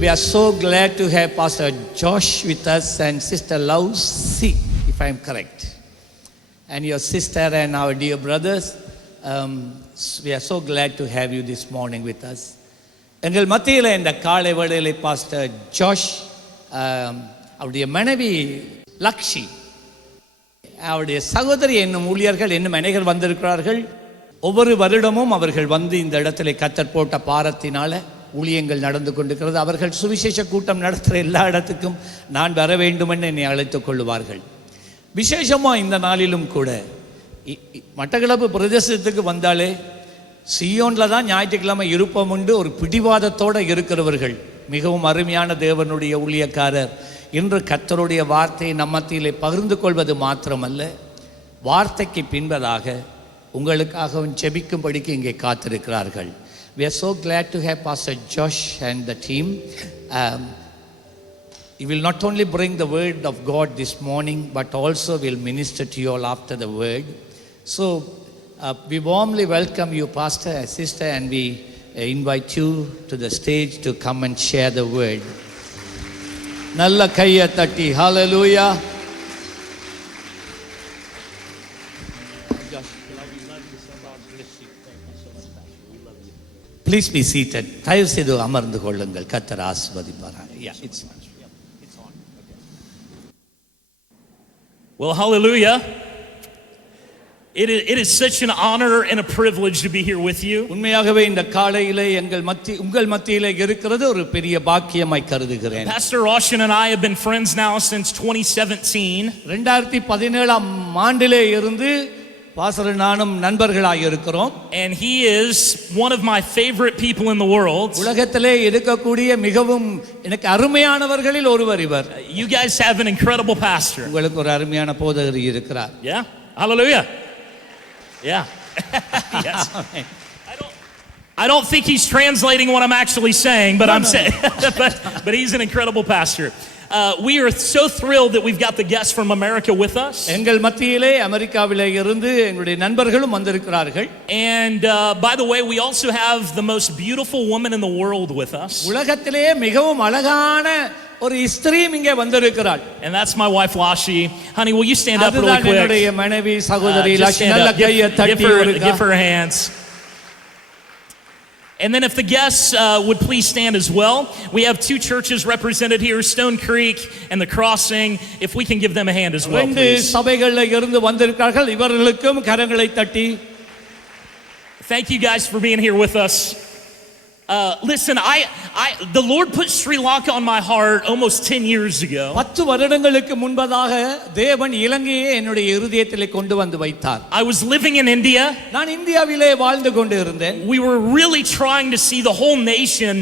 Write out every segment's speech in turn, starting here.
We are so glad to have Pastor Josh with us and Sister Lausi, if I am correct. And your sister and our dear brothers, we are so glad to have you this morning with us. எங்கள் மத்தியில் இந்த காலை வேளையிலே pastor Josh, அவருடைய மனைவி லக்ஷி, அவருடைய சகோதரி என்னும் ஊழியர்கள் என்னும் அநேகர் வந்திருக்கிறார்கள். ஒவ்வொரு வருடமும் அவர்கள் வந்து இந்த இடத்துல கத்தர் போட்ட பாரத்தினால ஊழியங்கள் நடந்து கொண்டிருக்கிறது. அவர்கள் சுவிசேஷ கூட்டம் நடத்துகிற எல்லா இடத்துக்கும் நான் வர வேண்டுமென்று என்னை அழைத்துக் கொள்வார்கள். விசேஷமாக இந்த நாளிலும் கூட மட்டக்களப்பு பிரதேசத்துக்கு வந்தாலே சியோனில் தான் ஞாயிற்றுக்கிழமை இருப்போம் உண்டு ஒரு பிடிவாதத்தோடு இருக்கிறவர்கள் மிகவும் அருமையான தேவனுடைய ஊழியக்காரர் இன்று கர்த்தருடைய வார்த்தையை நம்மத்திலே பகிர்ந்து கொள்வது மாத்திரமல்ல, வார்த்தைக்கு பின்பதாக உங்களுக்காகவும் ஜெபிக்கும்படிக்கு இங்கே காத்திருக்கிறார்கள். We are so glad to have Pastor Josh and the team. He will not only bring the word of God this morning, but also will minister to you all after the word. So we warmly welcome you, Pastor and Sister, and we invite you to the stage to come and share the word. Nalla kaiya tatti, hallelujah. Please be seated. தயவு செய்து அமர்ந்து கொள்ளுங்கள். கர்த்தர் ஆசீர்வதிப்பாராக. It's on. Okay. Well, hallelujah. It is such an honor and a privilege to be here with you. உண்மையாகவே இந்த காலையிலே உங்கள் மத்தியிலே இருக்கிறது ஒரு பெரிய பாக்கியமாய் கருதுகிறேன். Pastor Roshan and I have been friends now since 2017. 2017ஆம் ஆண்டிலே இருந்து பாஸ்டர் நானும் நண்பர்களாக இருக்கிறோம். And he is one of my favorite people in the world. உலகத்திலே இருக்கக்கூடிய மிகவும் எனக்கு அருமையானவர்களில் ஒருவர் இவர். You guys have an incredible pastor. உங்களுக்கு ஒரு அருமையான போதகர் இருக்கிறார். Yeah. Hallelujah. Yeah. Yes. I don't think he's translating what I'm actually saying, but I'm saying but he's an incredible pastor. We are so thrilled that we've got the guests from America with us. எங்கள் மத்தியிலே அமெரிக்காவிலே இருந்து எங்களுடைய நண்பர்களும் வந்திருக்கிறார்கள். And by the way, we also have the most beautiful woman in the world with us. உலகத்திலே மிகவும் அழகான ஒரு ஸ்திரீ இங்கே வந்திருக்கிறாள். And that's my wife Lashi. Honey, will you stand up really quick? என்னுடைய மனைவி சகோதரி லக்ஷி, நல்ல கையை தட்டி give her hands. And then if the guests would please stand as well. We have two churches represented here, Stone Creek and the Crossing. If we can give them a hand as well, please. ரெண்டு சபைகளில் இருந்து வந்திருக்கிறார்கள். இவர்களுக்கும் கரங்களை தட்டி. Thank you guys for being here with us. Listen, the Lord put Sri Lanka on my heart almost 10 years ago. 10 வருடங்களுக்கு முன்பதாக தேவன் இலங்கையை என்னுடைய இருதயத்திலே கொண்டு வந்து வைத்தார். I was living in India. நான் இந்தியாவிலே வாழ்ந்து கொண்டு இருந்தேன். We were really trying to see the whole nation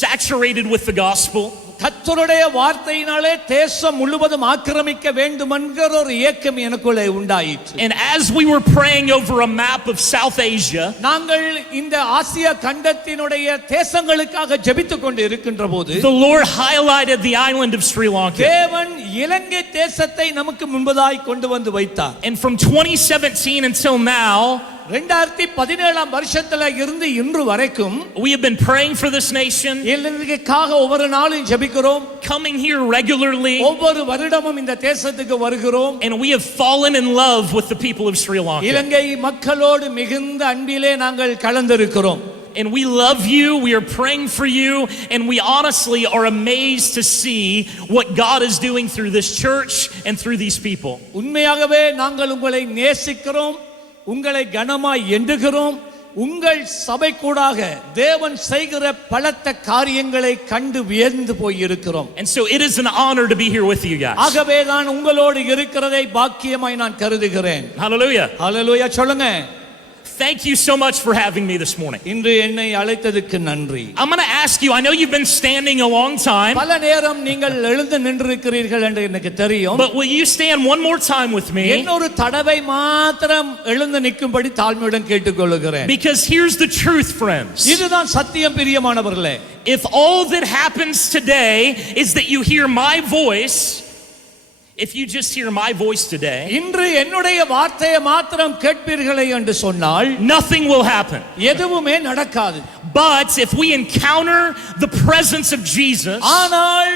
saturated with the gospel. கர்த்தருடைய வார்த்தையினாலே தேசம் முழுவதும் ஆக்கிரமிக்க வேண்டும் என்கிற ஒரு ஏக்கம் எனக்குள்ளே உண்டாயிற்று. And as we were praying over a map of South Asia, நாங்கள் இந்த ஆசியா கண்டத்தினுடைய தேசங்களுக்காக ஜெபித்துக் கொண்டு இருக்கின்ற போது the Lord highlighted the island of Sri Lanka. தேவன் இலங்கை தேசத்தை நமக்கு முன்பதாய் கொண்டு வந்து வைத்தார். And from 2017 until now, 2017ஆம் வருஷத்துல இருந்து இன்று வரைக்கும் we have been praying for this nation. இலங்கைக்காக ஒவ்வொரு நாளும் ஜெபிக்கிறோம். Coming here regularly. ஒவ்வொரு வருடமும் இந்த தேசத்துக்கு வருகிறோம். And we have fallen in love with the people of Sri Lanka. இலங்கை மக்களோடு மிகுந்த அன்பிலே நாங்கள் கலந்திருக்கிறோம். And we love you, we are praying for you, and we honestly are amazed to see what God is doing through this church and through these people. உண்மையாகவே நாங்கள் உங்களை நேசிக்கிறோம், உங்களை கனமாய் எண்ணுகிறோம். உங்கள் சபை கூடாக தேவன் செய்கிற பலத்த காரியங்களை கண்டு வியந்து போய் இருக்கிறோம். And so it is an honor to be here with you guys. ஆகவே நான் உங்களோடு இருக்கிறதை பாக்கியமாய் நான் கருதுகிறேன். Hallelujah. Hallelujah சொல்லுங்க. Thank you so much for having me this morning. இன்று என்னை அழைத்ததற்கு நன்றி. I'm going to ask you, I know you've been standing a long time. பல நேரம் நீங்கள் எழுந்து நின்றிருக்கிறீர்கள் என்று எனக்கு தெரியும். But will you stand one more time with me? இன்னொரு தடவை மாத்திரம் எழுந்து நிற்கும்படி தாழ்மையுடன் கேட்டுக்கொள்கிறேன். Because here's the truth, friends. இதுதான் சத்தியம் பிரியமானவர்களே. If all that happens today is that you hear my voice, if you just hear my voice today, இன்று என்னுடைய வார்த்தையை மாத்திரம் கேட்பீர்களே என்று சொன்னால் nothing will happen. எதுவுமே நடக்காது. But if we encounter the presence of Jesus, ஆனால்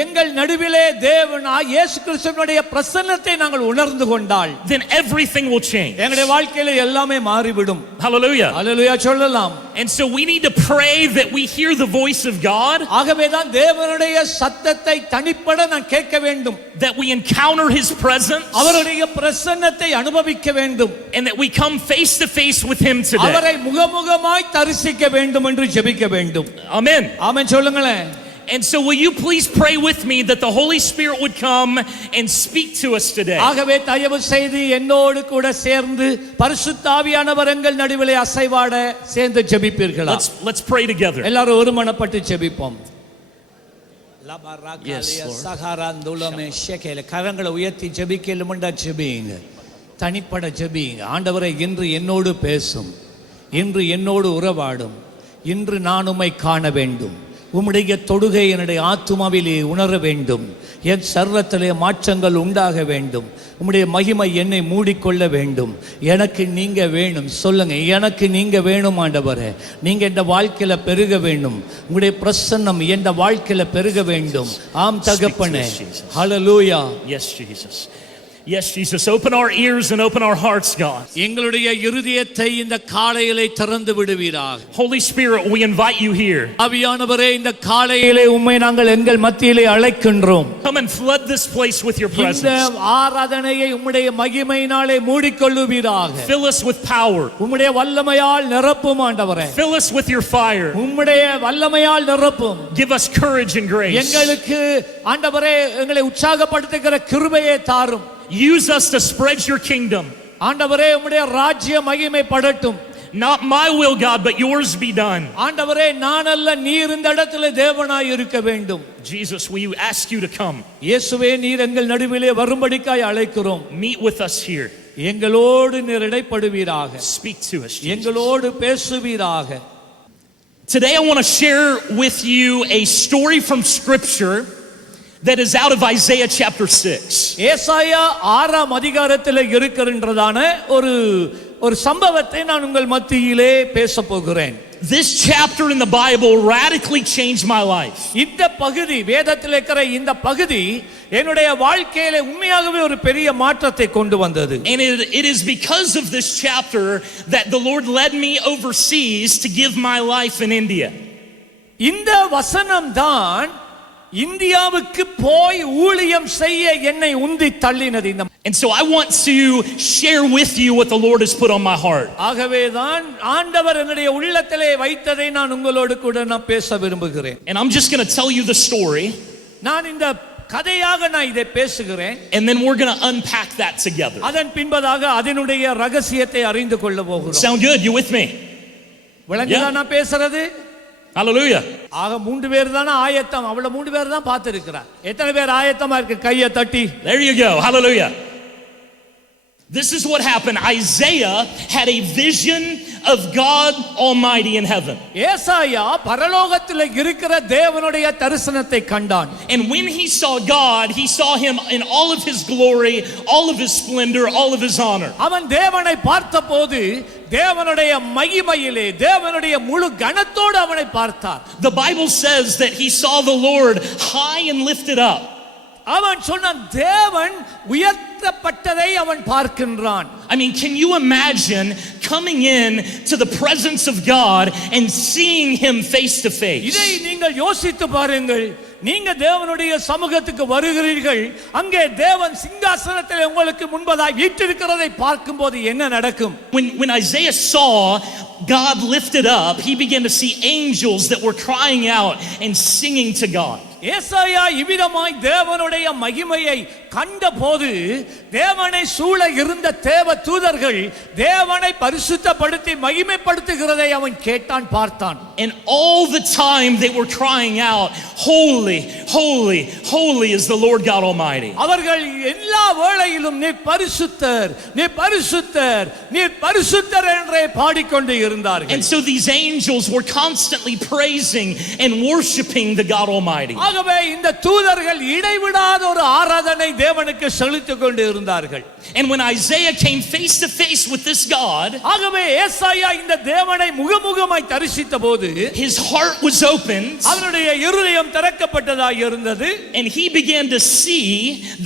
எங்கள் நடுவிலே தேவனாய் இயேசு கிறிஸ்துவினுடைய பிரசன்னத்தை நாங்கள் உணர்ந்து கொண்டால் then everything will change. எங்களுடைய வாழ்க்கையில எல்லாமே மாறிவிடும். Hallelujah. அல்லேலூயா சொல்லலாம். And so we need to pray that we hear the voice of God, ஆகவே தான் தேவனுடைய சத்தத்தை தனிப்பட நான் கேட்க வேண்டும். that we encounter his presence, அவருடைய பிரசன்னத்தை அனுபவிக்க வேண்டும். and that we come face to face with him today. அவரை முகமுகமாய் தரிசிக்க வேண்டும் என்று ஜெபிக்க வேண்டும். Amen. ஆமென் சொல்லுங்களேன். And so will you please pray with me that the Holy Spirit would come and speak to us today? ஆகவே தயவு செய்து என்னோடு கூட சேர்ந்து பரிசுத்த ஆவியானவர் எங்கள் நடுவிலே அசைவாட சேர்ந்து ஜெபிப்பீர்களா? Let's pray together. எல்லாரும் ஒருமனப்பட்டு ஜெபிப்போம். Yes, Lord. சகாராந்துலமே ஷேகேல கரங்களை உயர்த்தி ஜெபிக்கலும்டா ஜெபிங்க. தனிப்பட ஜெபிங்க. ஆண்டவரே இன்று என்னோடு பேசும். இன்று என்னோடு உறவாடும். இன்று நான் உம்மை காண வேண்டும். உம்முடைய தொடுகை என்னுடைய ஆத்துமாவிலே உணர வேண்டும். என் சர்வத்திலே மாற்றங்கள் உண்டாக வேண்டும். உம்முடைய மகிமை என்னை மூடிக்கொள்ள வேண்டும். எனக்கு நீங்க வேணும். சொல்லுங்க, எனக்கு நீங்க வேணும் ஆண்டவரே. நீங்க இந்த வாழ்க்கையில பெருக வேண்டும். உம்முடைய பிரசன்னம் இந்த வாழ்க்கையில பெருக வேண்டும். ஆம் தகப்பனே. ஹல்லேலூயா. Yes, Jesus. Yes, Jesus. Open our ears and open our hearts, God. எங்களுடைய இருதயத்தை இந்த காலையிலே திறந்து விடுவீராக. Holy Spirit, we invite you here. ஆவியானவரே, இந்த காலையிலே உம்மை நாங்கள் எங்கள் மத்தியிலே அழைக்கின்றோம். Come and flood this place with your இந்த presence. ஆராதனையை உம்முடைய மகிமையினாலே மூடிக்கொள்ளுவீராக. Fill us with power. உம்முடைய வல்லமையால் நிரப்பும் ஆண்டவரே. Fill us with your fire. உம்முடைய வல்லமையால் நிரப்பும். Give us courage and grace. எங்களுக்கு ஆண்டவரே எங்களை உற்சாகப்படுத்துகிற கிருபையை தாரும். Use us to spread your kingdom. ஆண்டவரே, உம்முடைய ராஜ்ய மகிமை படட்டும். Not my will, God, but yours be done. ஆண்டவரே, நான் அல்ல, நீர் இந்த இடத்திலே தேவனாய் இருக்க வேண்டும். Jesus, we ask you to come. இயேசுவே, நீர் எங்கள் நடுவிலே வரும்படிக்காய் அழைக்கிறோம். Meet with us here. எங்களோடு நீர் இடைப்படுவீராக. Speak to us, Jesus. எங்களோடு பேசுவீராக. Today I want to share with you a story from Scripture that is out of Isaiah chapter 6. ஏசாயா 6ஆம் அதிகாரத்தில் இருக்கின்றதான ஒரு சம்பவத்தை நான் உங்கள் மத்தியிலே பேச போகிறேன். This chapter in the Bible radically changed my life. இந்த பகுதி, வேதத்தில் இருக்கிற இந்த பகுதி என்னுடைய வாழ்க்கையிலே உண்மையாகவே ஒரு பெரிய மாற்றத்தை கொண்டு வந்தது. And it is because of this chapter that the Lord led me overseas to give my life in India. இந்த வசனம் தான் இந்தியாவுக்கு போய் ஊழியம் செய்ய என்னை உந்தி தள்ளினது. And so I want to share with you what the Lord has put on my heart. ஆகவே தான் ஆண்டவர் என்னுடைய உள்ளத்திலே வைத்ததை நான் உங்களோடு கூட நான் பேச விரும்புகிறேன். And I'm just going to tell you the story. நான் இந்த கதையாக நான் இதை பேசுகிறேன். And then we're going to unpack that together. அதன் பின்பதாக அதனுடைய ரகசியத்தை அறிந்து கொள்ள போகிறோம். Sound good? You with me? விளங்குதா நான் பேசுறது? Hallelujah. ஆக 3 பேர் தான ஆயத்தம். அவள 3 பேர் தான் பார்த்திருக்கிறார். எத்தனை பேர் ஆயத்தமா இருக்கு? கையை தட்டி. There you go. Hallelujah. This is what happened. Isaiah had a vision of God Almighty in heaven. ஏசாயா பரலோகத்தில் இருக்கிற தேவனுடைய தரிசனத்தை கண்டான். And when he saw God, he saw him in all of his glory, all of his splendor, all of his honor. அவன் தேவனை பார்த்தபோது தேவனுடைய மகிமையிலே தேவனுடைய முழு கனத்தோடு அவனை பார்த்தார். The Bible says that he saw the Lord high and lifted up. அவன் சொன்னான், தேவன் உயர்த்தப்பட்டதை அவன் பார்க்கின்றான். I mean, can you imagine coming in to the presence of God and seeing him face to face? இதை நீங்கள் யோசித்து பாருங்கள். நீங்க தேவனுடைய சமூகத்துக்கு வருகிறீர்கள். அங்கே தேவன் சிங்காசனத்தில் உங்களுக்கு முன்பதாய் வீற்றிருக்கிறதை பார்க்கும்போது என்ன நடக்கும்? When Isaiah saw God lifted up, he began to see angels that were crying out and singing to God. ஏசாயா இவ்விதமாய் தேவனுடைய மகிமையை கண்டபோது தேவனை சூழ இருந்த தேவ தூதர்கள் தேவனை பரிசுத்தப்படுத்தி மகிமைப்படுத்துகிறதை அவன் கேட்டான், பார்த்தான். And all the time they were crying out, holy, holy, holy is the Lord God Almighty. அவர்கள் எல்லா வேளையிலும் நீ பரிசுத்தர், நீ பரிசுத்தர், நீ பரிசுத்தர் என்றே பாடிக்கொண்டு இருந்தார்கள். And so these angels were constantly praising and worshiping the God Almighty. ஆகவே இந்த தூதர்கள் இடைவிடாத ஒரு ஆராதனை தேவனுக்கு செலுத்திக் கொண்டு இருந்தார்கள். And when Isaiah came face to face with this God, ஆகவே ஏசாயா இந்த தேவனை முகமுகமாய் தரிசித்தபோது his heart was opened, அவருடைய இருதயம் திறக்கப்பட்டதாய் இருந்தது. and he began to see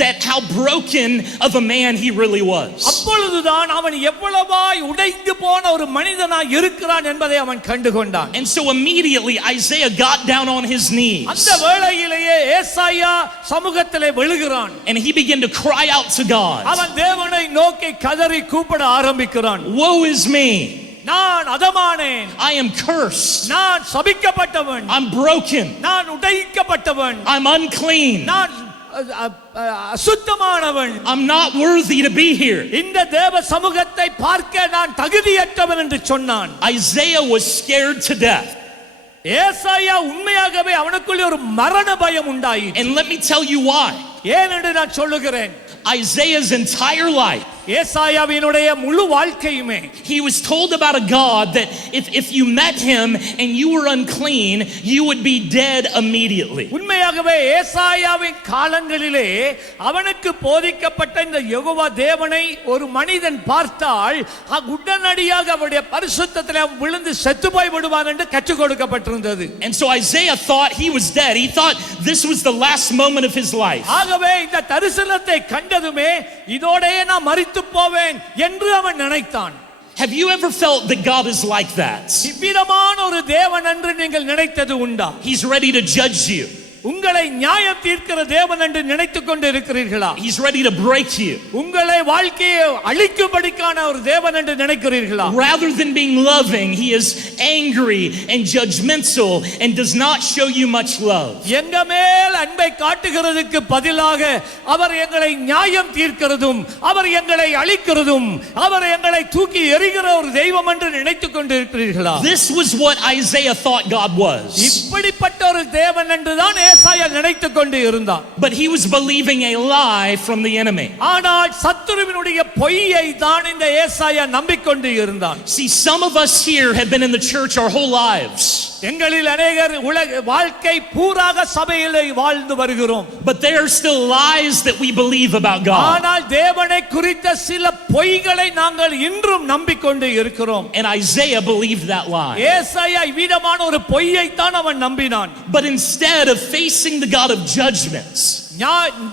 that how broken of a man he really was. அப்பொழுதுதான் அவன் எவ்வளவாய் உடைந்து போன ஒரு மனிதனாய் இருக்கிறான் என்பதை அவன் கண்டுகொண்டான். And so immediately Isaiah got down on his knees, அந்த வேளையிலேயே ஏசாயா சமூகத்திலே விழுகிறான். and he began to cry out to God. அவன் தேவனை நோக்கி கதறி கூப்பிட ஆரம்பிக்கிறான். Woe is me, நான் அதமானேன், I am cursed, நான் சபிக்கப்பட்டவன், I'm broken, நான் உடைக்கப்பட்டவன், I'm unclean, நான் அசுத்தமானவன், I'm not worthy to be here. இந்த தேவ சமூகத்தை பார்க்க நான் தகுதியற்றவன் என்று சொன்னான். Isaiah was scared to death. ஏசாயா உண்மையாகவே அவனுக்குள்ளே ஒரு மரண பயம் உண்டாயிற்று. And let me tell you why. ஏன் என்று நான் சொல்லுகிறேன். Isaiah's entire life, ஏசாயாவினுடைய முழு வாழ்க்கையுமே, he was told about a God that if you met him and you were unclean, you would be dead immediately. உண்மையாகவே ஏசாயாவின் காலங்களிலே அவனுக்கு போதிக்கப்பட்ட இந்த யெகோவா தேவனை ஒரு மனிதன் பார்த்தால் உடனடியாக அவருடைய பரிசுத்தத்திலே விழுந்து செத்து போய் விடுவான் என்று கற்றுக் கொடுக்கப்பட்டிருந்தது. And so Isaiah thought he was dead. He thought this was the last moment of his life. ஆகவே இந்த தரிசனத்தை கண்டதுமே இதோடே நான் மரித்து போவேன் என்று அவன் நினைத்தான். Have you ever felt that God is like that? இவ்விதமான ஒரு தேவன் என்று நீங்கள் நினைத்தது உண்டா? He's ready to judge you. உங்களை நியாயம் தீர்க்கிற தேவன் என்று நினைத்துக் கொண்டு இருக்கிறீர்களா? He's ready to break you. உங்களை வாழ்க்கையை அழிக்கும்படிக்கான ஒரு தேவன் என்று நினைக்கிறீர்களா? Rather than being loving, he is angry and judgmental and does not show you much love. எங்க மேல் அன்பை காட்டுகிறதுக்கு பதிலாக அவர் எங்களை நியாயம் தீர்க்கிறதும் அவர் எங்களை அழிக்கிறதும் அவர் எங்களை தூக்கி எறிகிற ஒரு தெய்வம் என்று நினைத்துக் கொண்டு இருக்கிறீர்களா? This was what Isaiah thought God was. இப்படிப்பட்ட ஒரு தேவன் என்றுதான் ஏசாயா நினைத்துக் கொண்டு இருந்தான். But he was believing a lie from the enemy. ஆனால் சத்துருவினுடைய பொய்யை தான் இந்த ஏசாயா நம்பிக்கொண்டு இருந்தான். See, some of us here have been in the church our whole lives. எங்களில் அநேகர் வாழ்க்கை பூராக சபையிலே வாழ்ந்து வருகிறோம். But there are still lies that we believe about God. ஆனால் தேவனை குறித்த சில பொய்களை நாங்கள் இன்றும் நம்பிக்கொண்டு இருக்கிறோம். And Isaiah believed that lie. ஏசாயா இவ்விதமான ஒரு பொய்யை தான் அவன் நம்பினான். But instead of facing the God of judgments,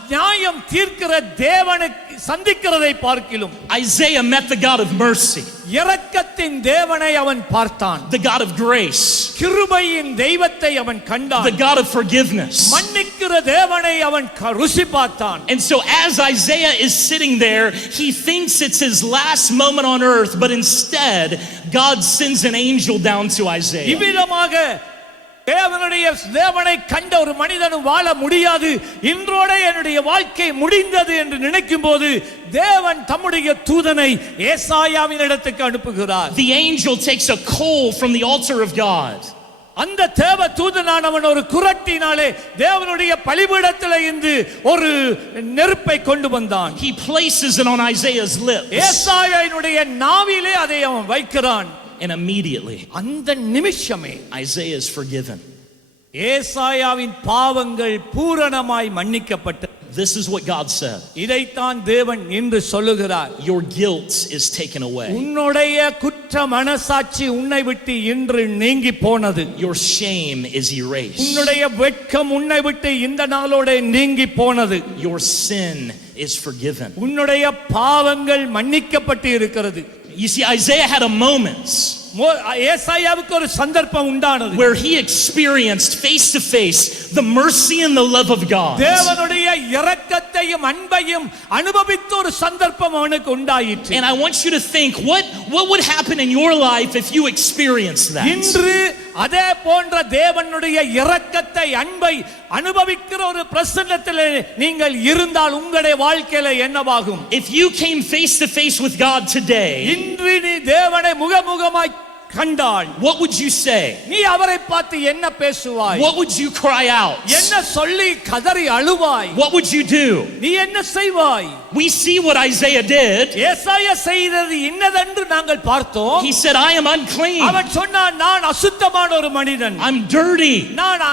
நியாயம் தீர்க்கிற தேவனை சந்திக்கிறதை பார்க்கிலும் Isaiah met the God of mercy, இரக்கத்தின் தேவனை அவன் பார்த்தான். the God of grace, கிருபையின் தெய்வத்தை அவன் கண்டான். the God of forgiveness. மன்னிக்கிற தேவனை அவன் ருசி பார்த்தான். And so as Isaiah is sitting there, he thinks it's his last moment on earth, but instead God sends an angel down to Isaiah. இவ்விதமாக தேவனை கண்ட ஒரு மனிதனும் வாழ முடியாது, இன்றோட என்னுடைய வாழ்க்கை முடிந்தது என்று நினைக்கும் போது தேவன் தம்முடைய தூதனை ஏசாயாவின் இடத்துக்கு அனுப்புகிறார். The angel takes a coal from the altar of God. அந்த தேவ தூதனானவன் ஒரு குறட்டினாலே தேவனுடைய பலிபீடத்திலே இருந்து ஒரு நெருப்பை கொண்டு வந்தான். He places it on Isaiah's lips. ஏசாயாவினுடைய நாவிலே அதை அவன் வைக்கிறான். And immediately அந்த நிமிஷமே Isaiah is forgiven. ஏசாயாவின் பாவங்கள் பூரணமாய் மன்னிக்கப்பட்டது. This is what God said. இதைத்தான் தேவன் இன்று சொல்லுகிறார். Your guilt is taken away. உன்னுடைய குற்ற மனசாட்சி உன்னை விட்டு இன்று நீங்கி போனது. Your shame is erased. உன்னுடைய வெட்கம் உன்னை விட்டு இந்த நாளோட நீங்கி போனது. Your sin is forgiven. உன்னுடைய பாவங்கள் மன்னிக்கப்பட்டு இருக்கிறது. You see, Isaiah had a moment ஏசாயாவுக்கு ஒரு சந்தர்ப்பம் உண்டானது where he experienced face to face the mercy and the love of God. தேவனுடைய இரக்கத்தையும் அன்பையும் அனுபவித்த ஒரு சந்தர்ப்பம் அவனுக்கு உண்டாயிற்று. And I want you to think what would happen in your life if you experienced that. இன்று அதே போன்ற தேவனுடைய இரக்கத்தை அன்பை அனுபவிக்கிற ஒரு பிரசன்னத்தில் நீங்கள் இருந்தால் உங்களுடைய வாழ்க்கையில என்னவாகும்? If you came face to face with God today, இன்று நீ தேவனை முகமுகமாய் கண்டால் what would you say? நீ அவரை பார்த்து என்ன பேசுவாய்? What would you cry out? என்ன சொல்லி கதறி அழுவாய்? What would you do? நீ என்ன செய்வாய்? We see what Isaiah did. ஏசாயா செய்தது இன்னதென்று நாங்கள் பார்த்தோம். He said, I am unclean. அவன் சொன்னான், நான் அசுத்தமான ஒரு மனிதன். I'm dirty. நான்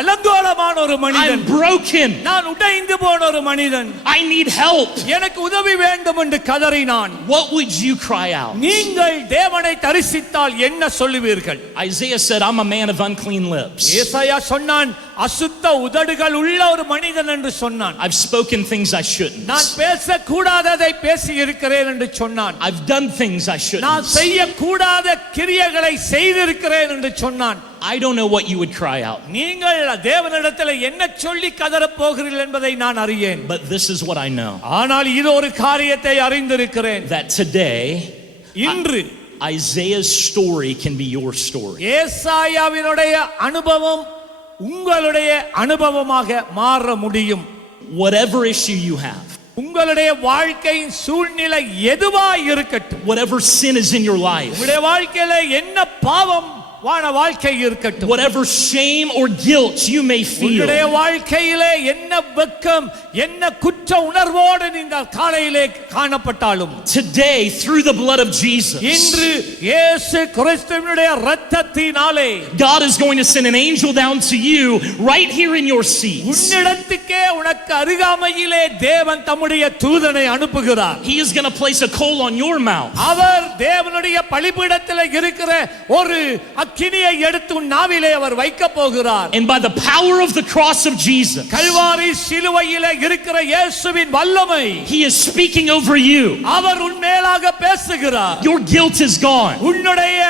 அலங்கோலமான ஒரு மனிதன். I'm broken. நான் உடைந்து போன ஒரு மனிதன். I need help. எனக்கு உதவி வேண்டும் என்று கதறினான். What would you cry out? நீங்கள் தேவனை தரிசித்தால் என்ன சொல்லுவீர்கள்? Isaiah said, I'm a man of unclean lips. ஏசாயா சொன்னான், அசுத்த உதடுகள் உள்ள ஒரு மனிதன் என்று சொன்னான். I've spoken things I shouldn't. நான் பேசக்கூடாததை பேசி இருக்கிறேன் என்று சொன்னான். I've done things I shouldn't. நான் செய்யக்கூடாத கிரியைகளை செய்திருக்கிறேன் என்று சொன்னான். I don't know what you would cry out. நீங்கள் தேவனிடத்தில் என்ன சொல்லி கதறப் போகிறீர்கள் என்பதை நான் அறியேன். But this is what I know. ஆனால் இது ஒரு காரியத்தை அறிந்திருக்கிறேன். That today, இன்று Isaiah's story can be your story. ஏசாயாவினுடைய அனுபவம் உங்களுடைய அனுபவமாக மாற முடியும். Whatever issue you have, உங்களுடைய வாழ்க்கையின் சூழ்நிலை எதுவாய் இருக்கட்டும், whatever sin is in your life, உங்களுடைய வாழ்க்கையில என்ன பாவம் வாழ்க்கை இருக்கட்டும், whatever shame or guilt you may feel, உங்களுடைய வாழ்க்கையிலே என்ன வெட்கம் என்ன குற்ற உணர்வோடு நீங்கள் காலையிலே காணப்பட்டாலும், today through the blood of Jesus, இன்று இயேசு கிறிஸ்துவினுடைய இரத்தத்தினாலே God is going to send an angel down to you right here in your seat. உன்னிடத்துக்கே உனக்கு அருகாமையிலே தேவன் தம்முடைய தூதனை அனுப்புகிறார். He is going to place a coal on your mouth. அவர் தேவனுடைய பலிபீடத்தில் இருக்கிற ஒரு அக்கினியை எடுத்து உன் நாவிலே அவர் வைக்க போகிறார். And by the power of the cross of Jesus, Kalvari சிலுவையிலே இருக்கிற இயேசுவின் வல்லமை, He is speaking over you. அவர் உன் மேலாக பேசுகிறார். Your guilt is gone. உன்னுடைய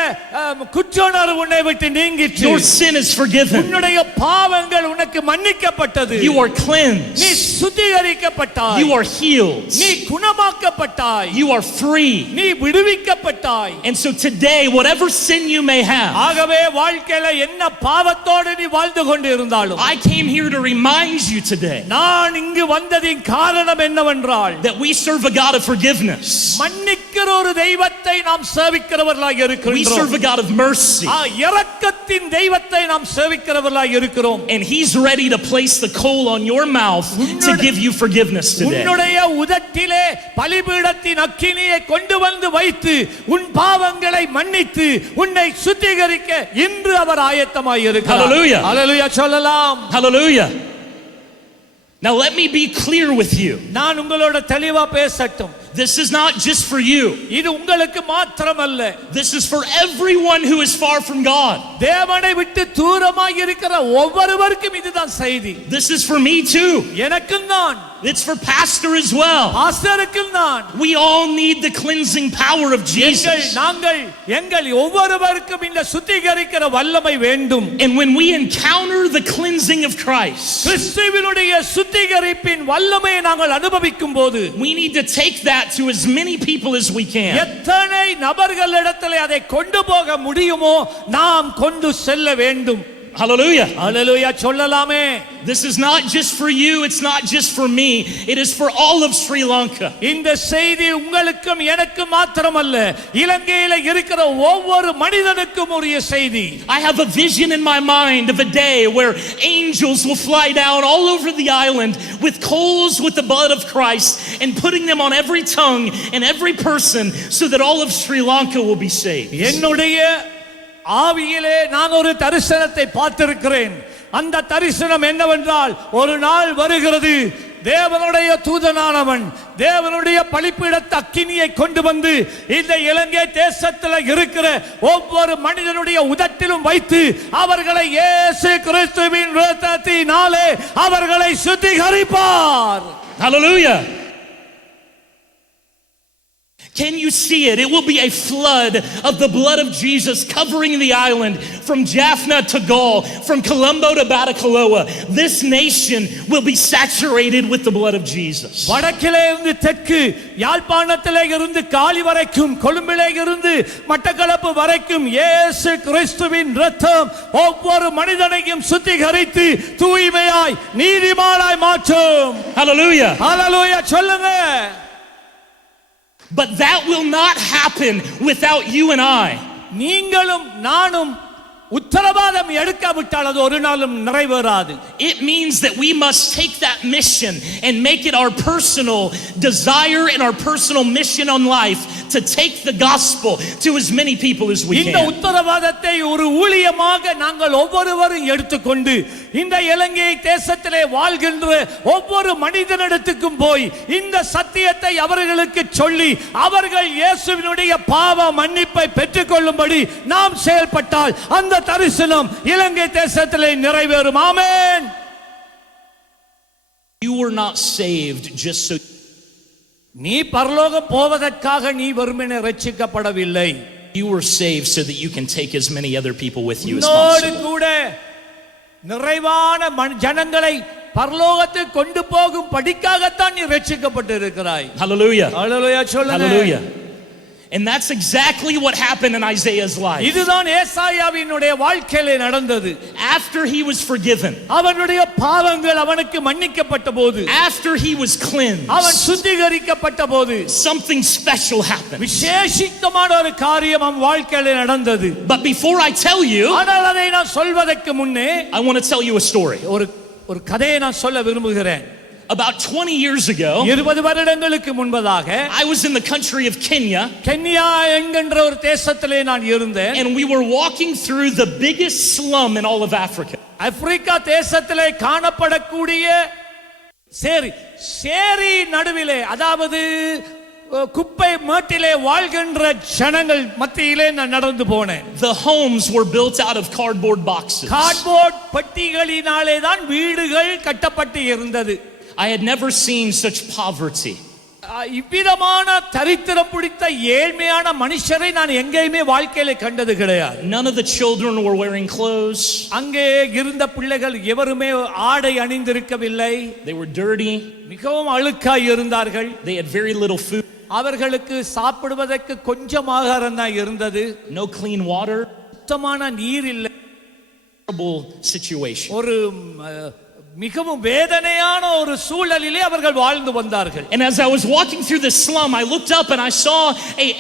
குற்றவுணர்வு உன்னை விட்டு நீங்கிற்று. Your sin is forgiven. உன்னுடைய பாவங்கள் உனக்கு மன்னிக்கப்பட்டது. You are cleansed. நீ சுத்திகரிக்கப்பட்டாய். You are healed. நீ குணமாக்கப்பட்டாய். You are free. நீ விடுவிக்கப்பட்டாய். And so today, whatever sin you may have, ஆகவே வாழ்க்கையில என்ன பாவத்தோடு நீ வாழ்ந்து கொண்டு இருந்தாலும், I came here to remind you today நான் இங்கு வந்ததின் காரணம் என்னவென்றால், that we serve a God of forgiveness. மன்னிக்கிற ஒரு தெய்வத்தை நாம் சேவிக்கிறவர்களாக We இருக்கிறோம். serve a God of mercy. இரக்கத்தின் தெய்வத்தை நாம் சேவிக்கிறவர்களாக இருக்கிறோம். And He's ready to place the coal on your mouth to give you forgiveness today. உன்னுடைய உதட்டிலே பலிபீடத்தின் அக்கினியை கொண்டு வந்து வைத்து உன் பாவங்களை மன்னித்து உன்னை சுத்திகரிக்க இன்று அவர் ஆயத்தமாய் இருக்கிறார். Hallelujah. ஹalleluya சொல்லலாம். Hallelujah. Now let me be clear with you. நான் உங்களோட தெளிவா பேசட்டும். This is not just for you. இது உங்களுக்கு மாத்திரமல்ல. This is for everyone who is far from God. தேவனை விட்டு தூரமாய் இருக்கிற ஒவ்வொருவருக்கும் இதுதான் செய்தி. This is for me too. எனக்கும் தான். It's for pastor as well. பாஸ்டருக்கும் தான். We all need the cleansing power of Jesus. எங்கள் ஒவ்வொருவருக்கும் இந்த சுத்திகரிக்கிற வல்லமை வேண்டும். And when we encounter the cleansing of Christ, கிறிஸ்துவினுடைய சுத்திகரிப்பின் வல்லமையை நாங்கள் அனுபவிக்கும் போது, we need to take that to as many people as we can. எத்தனை நபர்களிடத்தில் அதை கொண்டு போக முடியுமோ நாம் கொண்டு செல்ல வேண்டும். Hallelujah. ஹalleluya சொல்லலாமே. This is not just for you, it's not just for me, it is for all of Sri Lanka. இந்த செய்தி உங்களுக்கும் எனக்கும் மாத்திரமல்ல, இலங்கையில இருக்கிற ஒவ்வொரு மனிதனுக்கும் உரிய செய்தி. I have a vision in my mind of a day where angels will fly down all over the island with coals with the blood of Christ and putting them on every tongue and every person so that all of Sri Lanka will be saved. என்னுடைய ஆவியிலே நான் ஒரு தரிசனத்தை பார்த்திருக்கிறேன். அந்த தரிசனம் என்னவென்றால், ஒரு நாள் வருகிறது, தேவனுடைய தூதனானவன் தேவனுடைய பலிபீடத்து அக்கினியை கொண்டு வந்து இந்த இலங்கை தேசத்தில் இருக்கிற ஒவ்வொரு மனிதனுடைய உதட்டிலும் வைத்து அவர்களை இயேசு கிறிஸ்துவின் இரத்தத்தினாலே அவர்களை சுத்திகரிப்பார். Hallelujah. Can you see it? It will be a flood of the blood of Jesus covering the island from Jaffna to Gaul, from Colombo to Batacaloa. This nation will be saturated with the blood of Jesus. வடக்கிலே இருந்து தெற்கு, யாழ்ப்பாணத்திலே இருந்து காலி வரைக்கும், கொழும்பிலே இருந்து மட்டக்களப்பு வரைக்கும் இயேசு கிறிஸ்துவின் இரத்தம் ஒவ்வொரு மனிதனையும் சுத்திகரித்து தூய்மையாய் நீதிமானாய் மாற்றும். Hallelujah. ஹalleluya சொல்லுங்க. But that will not happen without you and I. நீங்களும் நானும் உத்தரவாதம் எடுக்காவிட்டால் அது ஒரு நாளும் நிறைவேறாது. It means that we must take that mission and make it our personal desire and our personal mission on life to take the gospel to as many people as we இந்த can. உத்தரவாதத்தை ஒரு ஊழியமாக நாங்கள் ஒவ்வொருவரும் எடுத்துக்கொண்டு இந்த இலங்கை தேசத்திலே வாழ்கின்ற ஒவ்வொரு மனிதனிடத்துக்கும் போய் இந்த சத்தியத்தை அவர்களுக்கு சொல்லி அவர்கள் இயேசுவினுடைய பாவ மன்னிப்பை பெற்றுக்கொள்ளும்படி நாம் செயல்பட்டால் அந்த தரிசனம் இலங்கை தேசத்திலே நிறைவேறும். ஆமென். You were not saved just so நீ பரலோகம் போவதற்காக நீ வெறுமனே ரட்சிக்கப்படவில்லை. you were saved so that you can take as many other people with you as உன்னோடு possible. கூட நிறைவான ஜனங்களை பரலோகத்துக்கு கொண்டு போகும் படிக்காகத்தான் நீ ரட்சிக்கப்பட்டு இருக்கிறாய். Hallelujah. ஹல்லேலூயா சொல்லுங்க. Hallelujah. And that's exactly what happened in Isaiah's life. இதுதான் ஏசாயாவினுடைய வாழ்க்கையிலே நடந்தது. After he was forgiven, அவனுடைய பாவங்கள் அவனுக்கு மன்னிக்கப்பட்ட போது, after he was cleansed, அவன் சுத்திகரிக்கப்பட்ட போது something special happened. விசேஷித்தமான ஒரு காரியம் அவன் வாழ்க்கையிலே நடந்தது. But before I tell you, ஆனால் அதை நான் சொல்வதற்கு முன்னே I want to tell you a story. ஒரு கதையை நான் சொல்ல விரும்புகிறேன். About 20 years ago, 20 வருடங்களுக்கு முன்பதாக I was in the country of Kenya, Kenya என்கின்ற ஒரு தேசத்திலே நான் இருந்தேன். and we were walking through the biggest slum in all of Africa. Africa தேசத்திலே காணப்படக்கூடிய சேரி நடுவிலே, அதாவது குப்பை மேட்டிலே வாழ்கின்ற ஜனங்கள் மத்தியிலே நான் நடந்து போனேன். The homes were built out of cardboard boxes. Cardboard பெட்டிகளினாலே தான் வீடுகள் கட்டப்பட்டு இருந்தது. I had never seen such poverty. இவ்விதமான தரித்திரம் பிடித்த ஏழ்மையான மனுஷரை நான் எங்கேயுமே வாழ்க்கையில கண்டது கிடையாது. None of the children were wearing clothes. அங்கே இருந்த பிள்ளைகள் எவருமே ஆடை அணிந்திருக்கவில்லை. They were dirty. மிகவும் அழுக்காய் இருந்தார்கள். They had very little food. அவர்களுக்கு சாப்பிடுவதற்கு கொஞ்சம் ஆகாரம் தான் இருந்தது. No clean water. சுத்தமான நீர் இல்லை. Terrible situation. ஒரு மிகவும் வேதனையான ஒரு சூழலிலே அவர்கள் வாழ்ந்து வந்தார்கள். And as I was walking through the slum, I looked up and I saw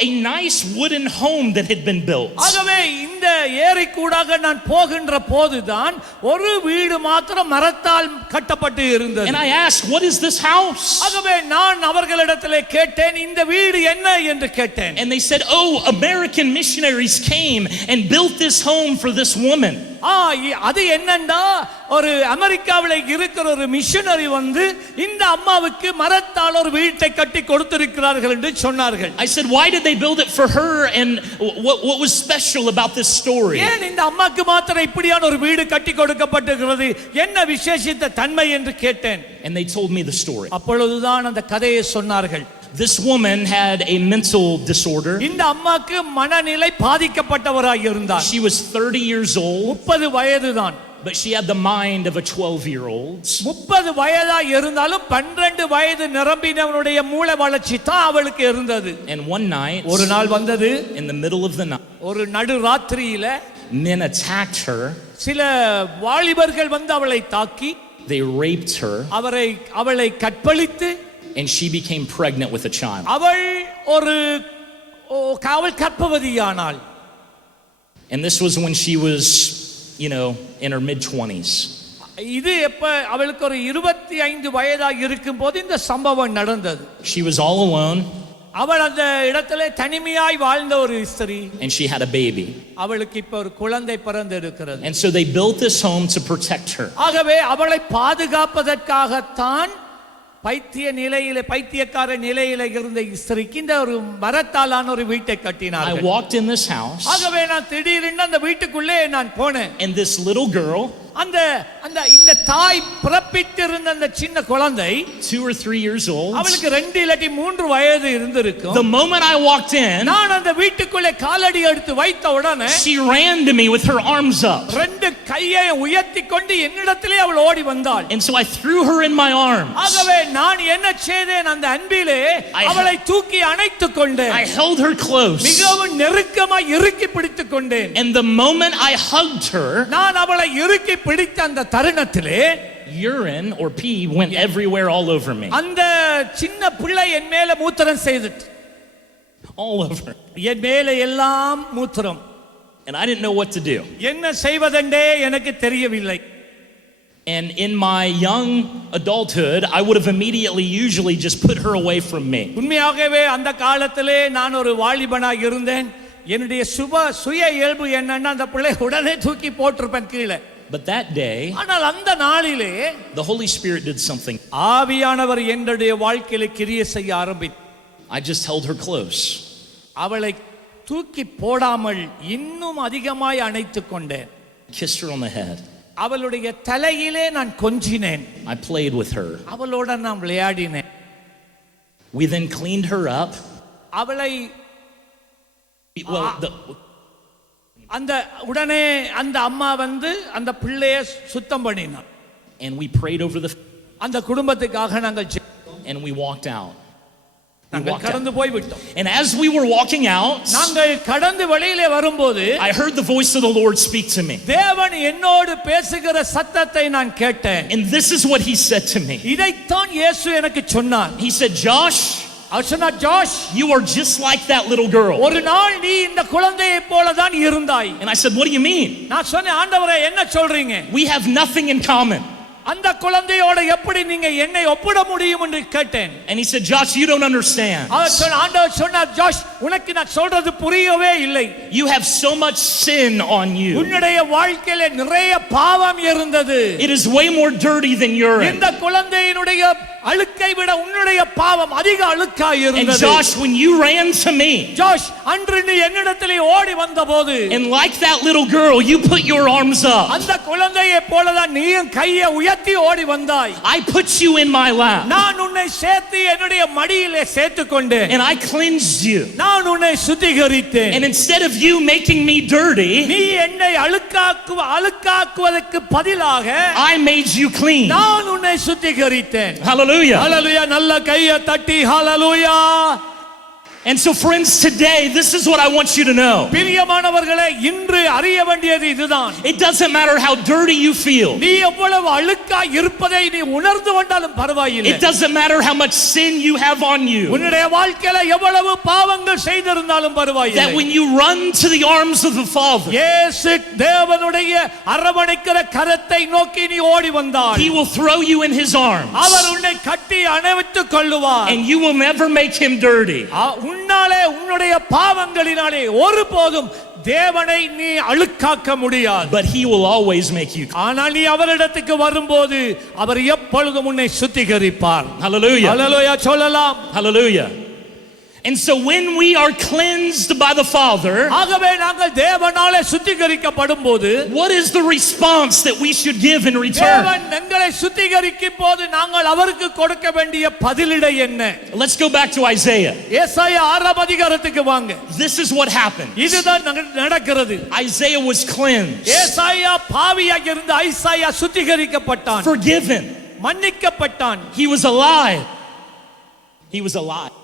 a nice wooden home that had been built. ஆகவே இந்த ஏரி கூடாக நான் போகின்ற போதுதான் ஒரு வீடு மாத்திரம் மரத்தால் கட்டப்பட்டு இருந்தது. And I asked, what is this house? ஆகவே நான் அவர்களிடத்திலே கேட்டேன், இந்த வீடு என்ன என்று கேட்டேன். And they said, oh, American missionaries came and built this home for this woman. அது என்னண்டா, ஒரு அமெரிக்காவில் இருக்கிற ஒரு மிஷனரி வந்து இந்த அம்மாவுக்கு மரத்தால் ஒரு வீட்டை கட்டி கொடுத்திருக்கிறார்கள் என்று சொன்னார்கள். I said, why did they build it for her, and what was special about this story? ஏன் இந்த அம்மாக்கு மாத்திரம் இப்படியான ஒரு வீடு கட்டி கொடுக்கப்பட்டிருக்கிறது, என்ன விசேஷித்த தன்மை என்று கேட்டேன். And they told me the story. அப்பொழுதுதான் அந்த கதையை சொன்னார்கள். This woman had a mental disorder. இந்த அம்மாக்கு மனநிலை பாதிக்கப்பட்டவராய் இருந்தார். She was 30 years old. 30 வயதுதான். But she had the mind of a 12-year-old. 30 வயதா இருந்தாலும் 12 வயது நிரம்பினவனுடைய மூளை வளர்ச்சி தான் அவளுக்கு இருந்தது. And one night, ஒரு நாள் வந்தது, in the middle of the night, ஒரு நடு ராத்திரியில men attacked her. சில வாலிபர்கள் வந்து அவளை தாக்கி, they raped her, அவளை கற்பழித்து, and she became pregnant with a child. அவள் கர்ப்பவதியானாள். And this was when she was, in her mid-20s. இது எப்ப அவளுக்கு ஒரு 25 வயதா இருக்கும்போது இந்த சம்பவம் நடந்தது. She was all alone. அவள் அந்த இடத்திலே தனிமையாய் வாழ்ந்த ஒரு ஸ்திரீ. And she had a baby. அவளுக்கு இப்ப ஒரு குழந்தை பிறந்து இருக்கிறது. And so they built this home to protect her. ஆகவே அவளை பாதுகாப்பதற்காகத்தான் பைத்தியக்கார நிலையில இருந்த ஸ்திரீக்கு இந்த ஒரு மரத்தாலான ஒரு வீட்டை கட்டினார்கள். I walked in this house. ஆகவே நான் திடீரென்று அந்த வீட்டுக்குள்ளே நான் போனேன். And this little girl, இந்த தாய் பிறப்பித்திருந்த அந்த சின்ன குழந்தை 2 or 3 years old, அவளுக்கு 2 இல்லாட்டி 3 வயது இருந்திருக்கும். the moment I walked in, நான் அந்த வீட்டுக்குள்ளே காலடி எடுத்து வைத்த உடனே she ran to me with her arms up. 2 கையை உயர்த்தி கொண்டு என்னிடத்திலே அவள் ஓடி வந்தாள். And so I threw her in my arms. ஆகவே நான் என்ன செய்தேன், அந்த அன்பிலே அவளை தூக்கி அணைத்துக் கொண்டேன். I held her close. மிகவும் நெருக்கமாய் இறுக்கி பிடித்துக் கொண்டேன். And the moment I hugged her, நான் அவளை இறுக்கி பிடித்த அந்த தருணத்திலே urine or pee went everywhere all over me. அந்த சின்ன பிள்ளை என் மேல மூத்திரம் செய்துட்டு, all over. என் மேல எல்லாம் மூத்திரம். and I didn't know what to do. என்ன செய்வதென்றே எனக்கு தெரியவில்லை. And in my young adulthood, I would have immediately usually just put her away from me. உண்மையாகவே அந்த காலத்திலே நான் ஒரு வாலிபனாக இருந்தேன். என்னுடைய சுய இயல்பு என்னன்னா அந்த பிள்ளை உடனே தூக்கி போட்டிருப்பேன் கீழே. But that day, ஆனால் அந்த நாளிலே the Holy Spirit did something. ஆவியானவர் என்னுடைய வாழ்க்கையிலே கிரியை செய்ய ஆரம்பித்தார். I just held her close. அவளை தூக்கி போடாமல் இன்னும் அதிகமாய் அணைத்துக் கொண்டேன். Kissed her on the head. அவளுடைய தலையிலே நான் கொஞ்சினேன். I played with her. அவளோட நான் விளையாடினேன். We then cleaned her up. அவளை Well, அந்த உடனே அந்த அம்மா வந்து அந்த பிள்ளையை சுத்தம் பண்ணினார். and we prayed over அந்த குடும்பத்துக்காக நாங்கள் and we walked out. நாங்கள் கடந்து போய் விட்டோம். And as we were walking out, நாங்கள் கடந்து வெளியிலே வரும்போது I heard the voice of the Lord speak to me. தேவன் என்னோடு பேசுகிற சத்தத்தை நான் கேட்டேன். And this is what he said to me. இதைத்தான் இயேசு எனக்கு சொன்னார். He said, Josh, அவர் சொன்னார், Josh, you are just like that little girl. ஒரு நாள் நீ இந்த குழந்தையைப் போல தான் இருந்தாய். And I said, what do you mean? நான் சொன்னேன், ஆண்டவரே என்ன சொல்றீங்க? We have nothing in common. அந்த குழந்தையோட எப்படி நீங்க என்னை ஒப்பிட முடியும் என்று கேட்டேன். And he said, Josh, you don't understand. ஆண்டவர் சொன்னார், ஜாஷ், உனக்கு நான் சொல்றது புரியவே இல்லை. You have so much sin on you. உன்னுடைய வாழ்க்கையில நிறைய பாவம் இருந்தது. It is way more dirty than urine. இந்த குழந்தையினுடைய அழுக்கை விட உன்னுடைய பாவம் அதிக அழுக்காய் இருந்தது. And Josh, when you ran to me, Josh, அன்று நீ என்னிடத்திலே ஓடி வந்தபோது, and like that little girl, you put your arms up. அந்த குழந்தையைப் போலதான் நீயும் கையை உயர்த்தி ஓடி வந்தாய். I put you in my lap. நான் உன்னை சேர்த்து என்னுடைய மடியிலே சேர்த்துக் கொண்டேன். And I cleansed you. நான் உன்னை சுத்திகரித்தேன். And instead of you making me dirty, நீ என்னை அழுக்காக்குவதற்கு பதிலாக I made you clean. நான் உன்னை சுத்திகரித்தேன். Hallelujah. ஹalleluya. நல்ல கையை தட்டி ஹalleluya. And so friends, today this is what I want you to know. பிரியமானவர்களே, இன்று அறிய வேண்டியது இதுதான். It doesn't matter how dirty you feel. நீ எவ்வளவு அழுக்காய் இருப்பதை நீ உணர்ந்து கொண்டாலும் பரவாயில்லை. It doesn't matter how much sin you have on you. உன்னுடைய வாழ்க்கையில எவ்வளவு பாவங்கள் செய்திருந்தாலும் பரவாயில்லை. That when you run to the arms of the Father, இயேசு தேவனுடைய அரவணைக்கிற கரத்தை நோக்கி நீ ஓடி வந்தால், He will throw you in His arms. அவர் உன்னை கட்டி அணைத்துக் கொள்ளுவார். And you will never make Him dirty. உன்னாலே உன்னுடைய பாவங்களினாலே ஒருபோதும் தேவனை நீ அழுக்காக்க முடியாது. But He will always make you. ஆனால் நீ அவரிடத்துக்கு வரும்போது அவர் எப்பொழுதும் உன்னை சுத்திகரிப்பார். Hallelujah. ஹalleluya சொல்லலாம். Hallelujah. And so when we are cleansed by the Father, ஆகவே நாங்கள் தேவனாலே சுத்திகரிக்கப்படும்போது, what is the response that we should give in return? தேவன் எங்களை சுத்திகரிக்கும் போது நாங்கள் அவருக்கு கொடுக்க வேண்டிய பதிலடை என்ன? Let's go back to Isaiah. ஏசாயா 6ஆம் அதிகாரத்துக்கு வாங்க. This is what happened. இதுதான் நடக்கிறது. Isaiah was cleansed, ஏசாயா பாவியாக இருந்த ஐசாயா சுத்திகரிக்கப்பட்டான், forgiven. மன்னிக்கப்பட்டான். He was alive. He was alive.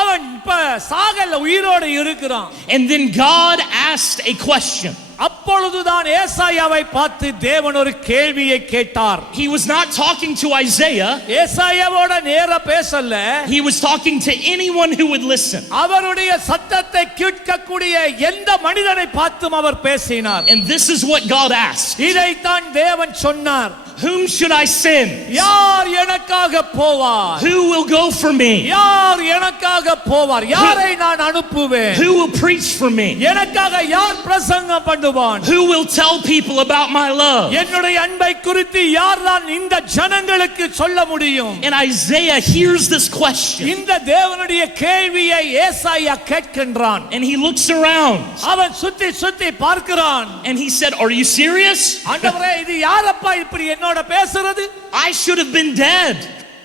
அவன் இப்ப சாகல, உயிரோடு இருக்கிறான். And then God asked a question. அப்பொழுதுதான் ஏசாயாவை பார்த்து தேவன் ஒரு கேள்வியை கேட்டார். He was not talking to Isaiah. ஏசாயாவோட நேரா பேசல. He was talking to anyone who would listen. அவருடைய சத்தத்தை கேட்கக்கூடிய எந்த மனிதனை பார்த்தும் அவர் பேசினார். And this is what God asked. இதைத்தான் தேவன் சொன்னார். Whom should I send? யார் எனக்காக போவார்? Who will go for me? யார் எனக்காக போவார்? யாரை நான் அனுப்புவேன்? Who will preach for me? எனக்காக யார் பிரசங்கம் பண்ணுவான்? Who will tell people about my love? என்னுடைய அன்பை குறித்து யார் தான் இந்த ஜனங்களுக்கு சொல்ல முடியும்? And Isaiah hears this question. இந்த தேவனுடைய கேள்வியை ஏசாயா கேட்கின்றான். And he looks around. அவன் சுத்தி சுத்தி பார்க்கிறான். And he said, "Are you serious? ஆண்டவரே, இது யாரப்பா இப்படி என்னோட பேசுறது? I should have been dead.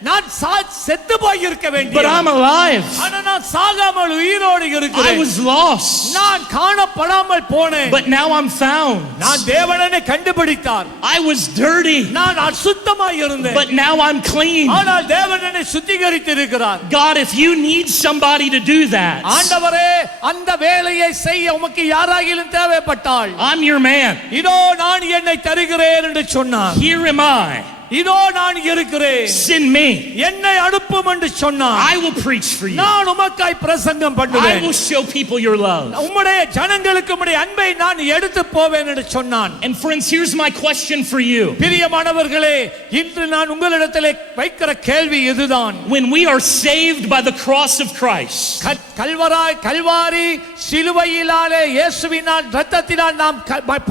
நான் செத்து போய் இருக்க வேண்டியது. But I'm alive. ஆனா நான் சாகாமல் உயிரோடு இருக்கிறேன். I was lost. நான் காணப்படாமல் போனேன். But now I'm found. நான் தேவனை கண்டுபிடித்தார். I was dirty. நான் அசுத்தமாய் இருந்தேன். But now I'm clean. ஆனால் தேவன் என்னை சுத்திகரித்து இருக்கிறார். God, if you need somebody to do that, ஆண்டவரே, அந்த வேலையை செய்ய உமக்கு யாராகிலும் தேவைப்பட்டால், I'm your man. இதோ நான் என்னை தருகிறேன் என்று சொன்னார். Here am I. இதோ நான் இருக்கிறேன், send me. என்னை அனுப்பும் என்று சொன்னார். I will preach for you. நான் உமக்காய் பிரசங்கம் I பண்ணுவேன், will show people your love. உம்முடைய ஜனங்களுக்கு உம்முடைய அன்பை நான் எடுத்து போவேன் என்று சொன்னான். And friends, here's my question for you. பிரியமானவர்களே, இன்று நான் உங்களிடத்திலே வைக்கிற கேள்வி இதுதான். When we are saved by the cross of Christ, Kalvari சிலுவையினாலே இயேசுவினால் இரத்தத்தினால் நாம்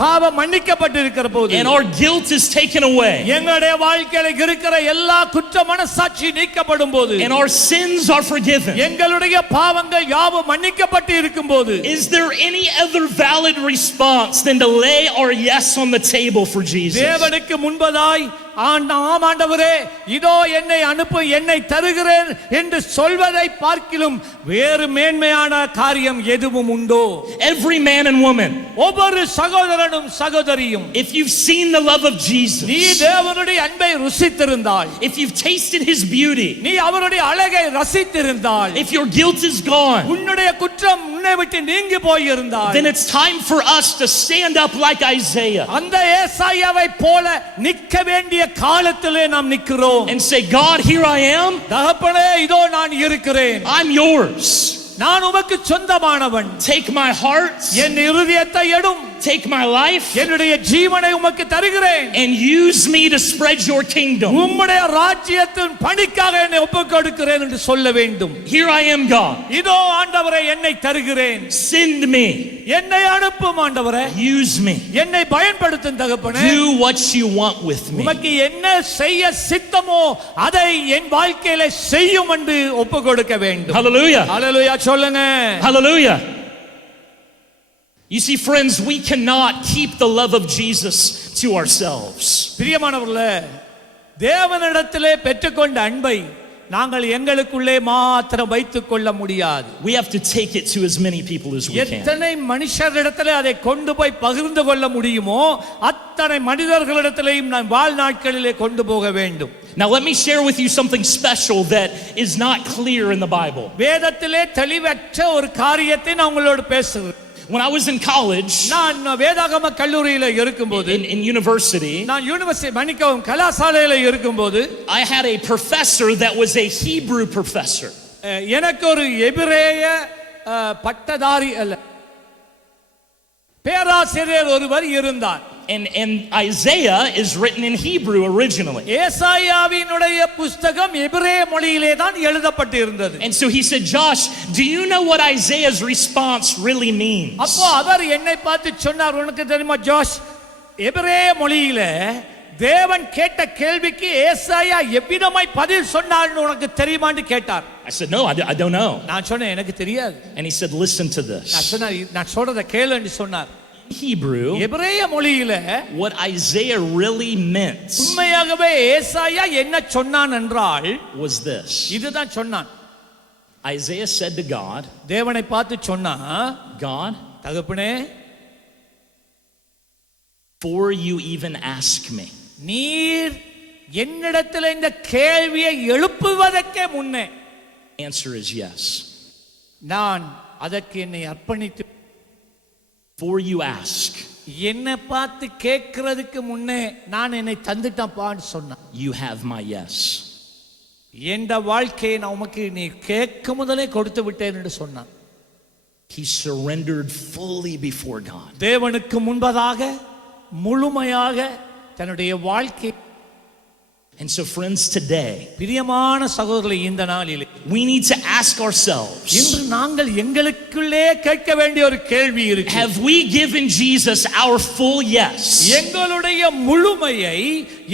பாவம் மன்னிக்கப்பட்டிருக்கிற போது, and our guilt is taken away, எங்களுடைய வாழ்க்கையில இருக்கிற எல்லா குற்ற மனசாட்சி நீக்கப்படும் போது, and our sins are forgiven, எங்களுடைய பாவங்கள் யாவும் மன்னிக்கப்பட்டு இருக்கும்போது, is there any other valid response than to lay our yes on the table for Jesus? தேவனுக்கு முன்பதாய் ஆண்டவரே இதோ என்னை அனுப்பு, என்னை தருகிறேன் என்று சொல்வதை பார்க்கிலும் வேறு மேன்மையான காரியம் எதுவும் உண்டோ? Every man and woman, ஒவ்வொரு சகோதரனும் சகோதரியும், if you've seen the love of Jesus, நீ தேவனுடைய அன்பை ருசித்திருந்தால், if you've tasted his beauty, நீ அவருடைய அழகை ரசித்திருந்தால், if your guilt is gone, உன்னுடைய குற்றம் உன்னை விட்டு நீங்கி போயிருந்தால், then it's time for us to stand up like Isaiah அந்த ஏசாயாவை போல நிற்க வேண்டிய காலத்திலே நாம் நிற்கிறோம். and say, God, here I am. தகப்பனே, இதோ நான் இருக்கிறேன், I'm yours. நான் உமக்கு சொந்தமானவன். Take my heart, என் இருதயத்தை எடும், take my life, என்னுடைய ஜீவனை உமக்கு தருகிறேன், and use me to spread your kingdom. உம்முடைய ராஜ்யத்தின் பணிக்காக என்னை ஒப்புக்கொடுக்கிறேன் என்று சொல்ல வேண்டும். Here I am, God. இதோ ஆண்டவரே என்னை தருகிறேன், Send me. என்னை அனுப்பும் ஆண்டவரே, Use me. என்னை பயன்படுத்தும் தகப்பனே. Do what you want with me. உமக்கு என்ன செய்ய சித்தமோ அதை என் வாழ்க்கையில செய்யும் என்று ஒப்புக்கொடுக்க வேண்டும். Hallelujah. ஹல்லேலூயா சொல்லுங்க. Hallelujah. You see, friends, we cannot keep the love of Jesus to ourselves. பிரியமானவர்களே, தேவனிடத்திலே பெற்றுக்கொண்ட அன்பை நாங்கள் எங்களுக்குள்ளே மாத்திரம் வைத்துக் கொள்ள முடியாது. We have to take it to as many people as we can. எத்தனை மனுஷரிடத்திலே அதை கொண்டு போய் பகிர்ந்து கொள்ள முடியுமோ அத்தனை மனிதர்களிடத்திலேயும் நான் வாழ்நாட்களிலே கொண்டு போக வேண்டும். Now let me share with you something special that is not clear in the Bible. வேதத்திலே தெளிவற்ற ஒரு காரியத்தை நான் உங்களோடு பேசுகிறேன். When I was in college, நான் வேதாகம கல்லூரியில இருக்கும்போது, in university, நான் யூனிவர்சிட்டி மணிக்கவும் கலாசாலையில இருக்கும்போது, I had a professor that was a Hebrew professor. எனக்கு ஒரு எபிரேய பட்டதாரி அல்ல பேராசிரியர் ஒருவர் இருந்தார். And Isaiah is written in Hebrew originally. ஏசாயாவினுடைய புத்தகம் எபிரேய மொழியிலே தான் எழுதப்பட்டு இருந்தது. And so he said, Josh, do you know what Isaiah's response really means? அப்போ அவர் என்னை பார்த்து சொன்னார், உனக்கு தெரியுமா ஜோஷ், எபிரேய மொழியிலே தேவன் கேட்ட கேள்விக்கு ஏசாயா எவ்விதமாய் பதில் சொன்னார்னு உனக்கு தெரியுமான்னு கேட்டார். I said, no, I don't know. நான் சொன்னேன், எனக்கு தெரியாது. And he said, listen to this. நான் சொல்றத கேளுன்னு சொன்னார். Hebrew, எபிரேய மொழியில what Isaiah really meant உண்மையாகவே ஏசாயா என்ன சொன்னான் என்றால் was this. இதுதான் சொன்னான். Isaiah said to God, தேவனை பார்த்து சொன்னா, God, தகப்பனே, before you even ask me, நீர் என்னிடத்தில் இந்த கேள்வியை எழுப்புவதற்கே முன்னே, answer is yes. நான் அதற்கு என்னை அர்ப்பணித்து, Before you ask, என்னை பார்த்து கேட்கிறதுக்கு முன்னே நான் என்னை தந்துட்டப்பான்னு சொன்னான். you have my yes. என்ற வாழ்க்கையை நான் உமக்கு நீ கேட்க முதலே கொடுத்து விட்டேன் என்று சொன்னான். He surrendered fully before God. தேவனுக்கு முன்பதாக முழுமையாக தன்னுடைய வாழ்க்கை. And so friends, today பிரியமான சகோதரர்களே, இந்த நாளிலே we need to ask ourselves, இன்று நாங்கள் எங்களுக்குள்ளே கேட்க வேண்டிய ஒரு கேள்வி இருக்கு. have we given Jesus our full yes? எங்களுடைய முழுமையை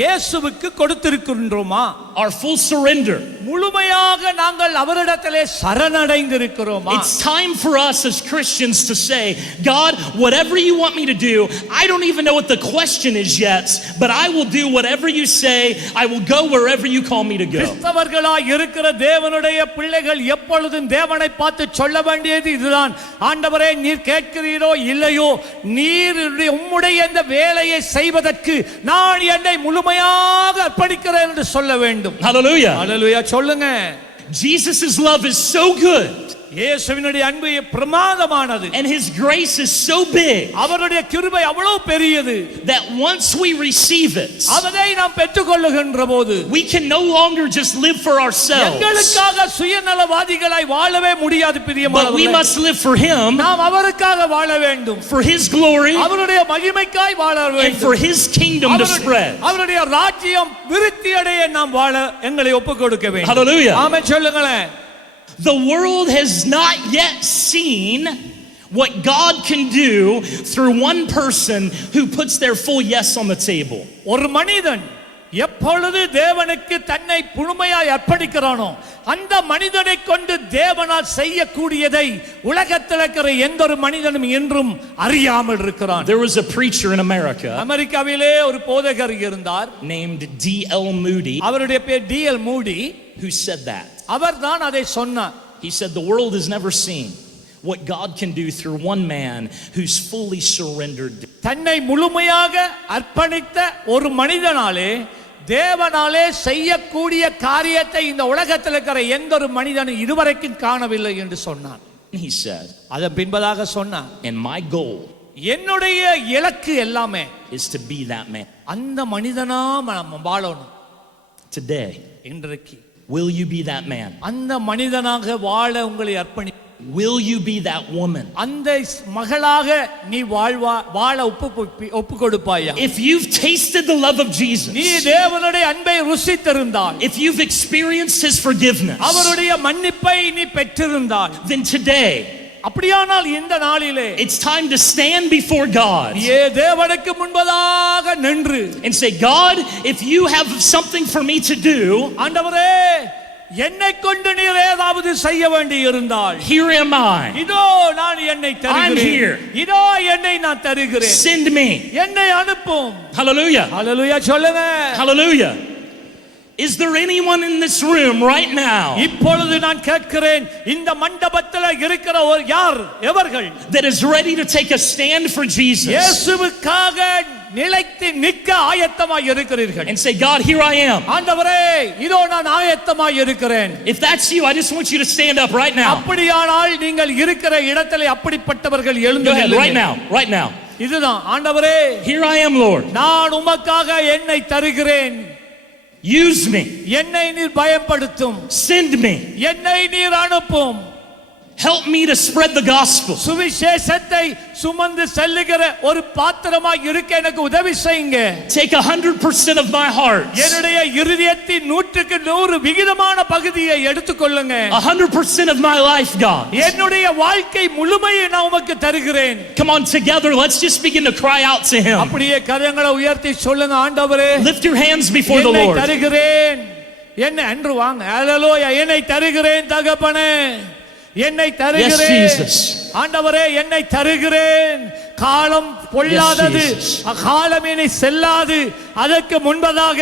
இயேசுவுக்கு கொடுத்திருக்கின்றோமா? Our full surrender. முழுமையாக நாங்கள் அவரிடத்திலே சரணடைந்திருக்கிறோமா? It's time for us as Christians to say, God, whatever you want me to do, I don't even know what the question is yet, but I will do whatever you say. I will go wherever you call me to go. கிறிஸ்தவர்களாய் இருக்கிற தேவனுடைய பிள்ளைகள் எப்பொழுதும் தேவனை பார்த்து சொல்ல வேண்டியது இதுதான். ஆண்டவரே, நீர் கேட்கிறீரோ இல்லையோ, நீர் உம்முடைய இந்த வேலையை செய்வதற்கு நான் என்னை முழுமையாக அர்ப்பணிக்கிறேன் என்று சொல்ல வேண்டும். Hallelujah. ஹல்லேலூயா சொல்லுங்க. Jesus' love is so good. இயேசுவினுடைய அன்பு பிரமாதமானது. And his grace is so big அவருடைய கிருபை அவ்வளவு பெரியது that once we receive it, அதை நாம் பெற்றுக்கொள்ளுகின்ற போது we can no longer just live for ourselves, எங்களுக்காக சுயநலவாதிகளாய் வாழவே முடியாது but we பிரியமானவர்களே. must live for him, நாம் அவருக்காக வாழ வேண்டும், for his glory, அவருடைய மகிமைக்காய் வாழ and வேண்டும், for his kingdom to spread. அவருடைய ராஜ்யம் விருத்தி அடைய நாம் வாழ எங்களை ஒப்புக்கொடுக்க வேண்டும். Hallelujah. ஆமென் சொல்லுங்களேன். The world has not yet seen what God can do through one person who puts their full yes on the table. ஒரு மனிதன் எப்பொழுது தேவனுக்கு தன்னை முழுமையாய் அர்ப்பணிக்கிறானோ அந்த மனிதனை கொண்டு தேவனால் செய்யக்கூடியதை உலகத்தில் இருக்கிற எந்த ஒரு மனிதனும் என்றும் அறியாமல் இருக்கிறான். There was a preacher in America அமெரிக்காவிலே ஒரு போதகர் இருந்தார் named D.L. Moody அவருடைய பேர் D.L. மூடி. who said that. அவர்தான் அதை சொன்னார். He said the world has never seen what God can do through one man who's fully surrendered. தன்னை முழுமையாக அர்ப்பணித்த ஒரு மனிதனாலே தேவனாலே செய்யக்கூடிய காரியத்தை இந்த உலகத்தில் இருக்கிற எந்த ஒரு மனிதனும் இதுவரைக்கும் காணவில்லை என்று சொன்னார். He said, அதன் பின்பதாக சொன்னார், and my goal என்னுடைய இலக்கு எல்லாமே is to be that man. அந்த மனிதனா நம்ம வாழணும். Today, இன்றைக்கு will you be that man? அந்த மனிதனாக வாழ உங்களை அர்ப்பணி. Will you be that woman? அந்த மகளாக நீ வாழ ஒப்பு கொடுப்பாயா? If you've tasted the love of Jesus, நீ தேவனுடைய அன்பை ருசித்திருந்தால், if you've experienced his forgiveness, அவருடைய மன்னிப்பை நீ பெற்றிருந்தால், then today அப்படியானால் இந்த நாளிலே it's time to stand before God தேவனுக்கு முன்பதாக நின்று and say, God, if you have something for me to do, ஆண்டவரே என்னை கொண்டு நீர் ஏதாவது செய்ய வேண்டி இருந்தால், here am I, இதோ நான் என்னை I'm here, தருகிறேன், இதோ என்னை நான் தருகிறேன், send me. என்னை அனுப்பும். Hallelujah. ஹல்லேலூயா சொல்லுங்க. Hallelujah. Is there anyone in this room right now இப்பொழுது நான் கேட்கிறேன், இந்த மண்டபத்தில் இருக்கிற ஒரு யார் எவர்கள் that is ready to take a stand for Jesus இயேசுவுக்காக நிலைத்து நிற்க ஆயத்தமாய் இருக்கிறீர்கள் and say, God, here I am? ஆண்டவரே இதோ நான் ஆயத்தமாய் இருக்கிறேன். If that's you, I just want you to stand up right now. அப்படியானால் நீங்கள் இருக்கிற இடத்திலே அப்படிப்பட்டவர்கள் எழுந்து Go ahead, நில்லுங்கள். right now, right now. இதுதான் ஆண்டவரே, Here I am, Lord. நான் உமக்காக என்னை தருகிறேன். Use me. என்னை நீர் பயன்படுத்தும். Send me. என்னை நீர் அனுப்பும். Help me to spread the gospel. சுவிசேஷத்தை சுமந்து செல்லுகிற ஒரு பாத்திரமாய் இருக்க எனக்கு உதவி செய்யுங்க. Take 100% of my heart. என்னுடைய இருதயத்தின் 100% விகிதமான பகுதியை எடுத்துக்கொள்ளுங்க. 100% of my life, God. என்னுடைய வாழ்க்கை முழுமையை நான் உமக்கு தருகிறேன். Come on, together, let's just begin to cry out to him. அப்படியே கரங்களை உயர்த்தி சொல்லுங்க, ஆண்டவரே Lift your hands before the என்னை Lord. தருகிறேன். என்னை அன்று வாங்க. ஹல்லேலூயா. என்னை தருகிறேன் தகப்பனே, என்னை தருகிறேன். Yes, Jesus. ஆண்டவரே என்னை தருகிறேன். காலம் பொல்லாதது, காலம் இனி செல்லாது. அதற்கு முன்பதாக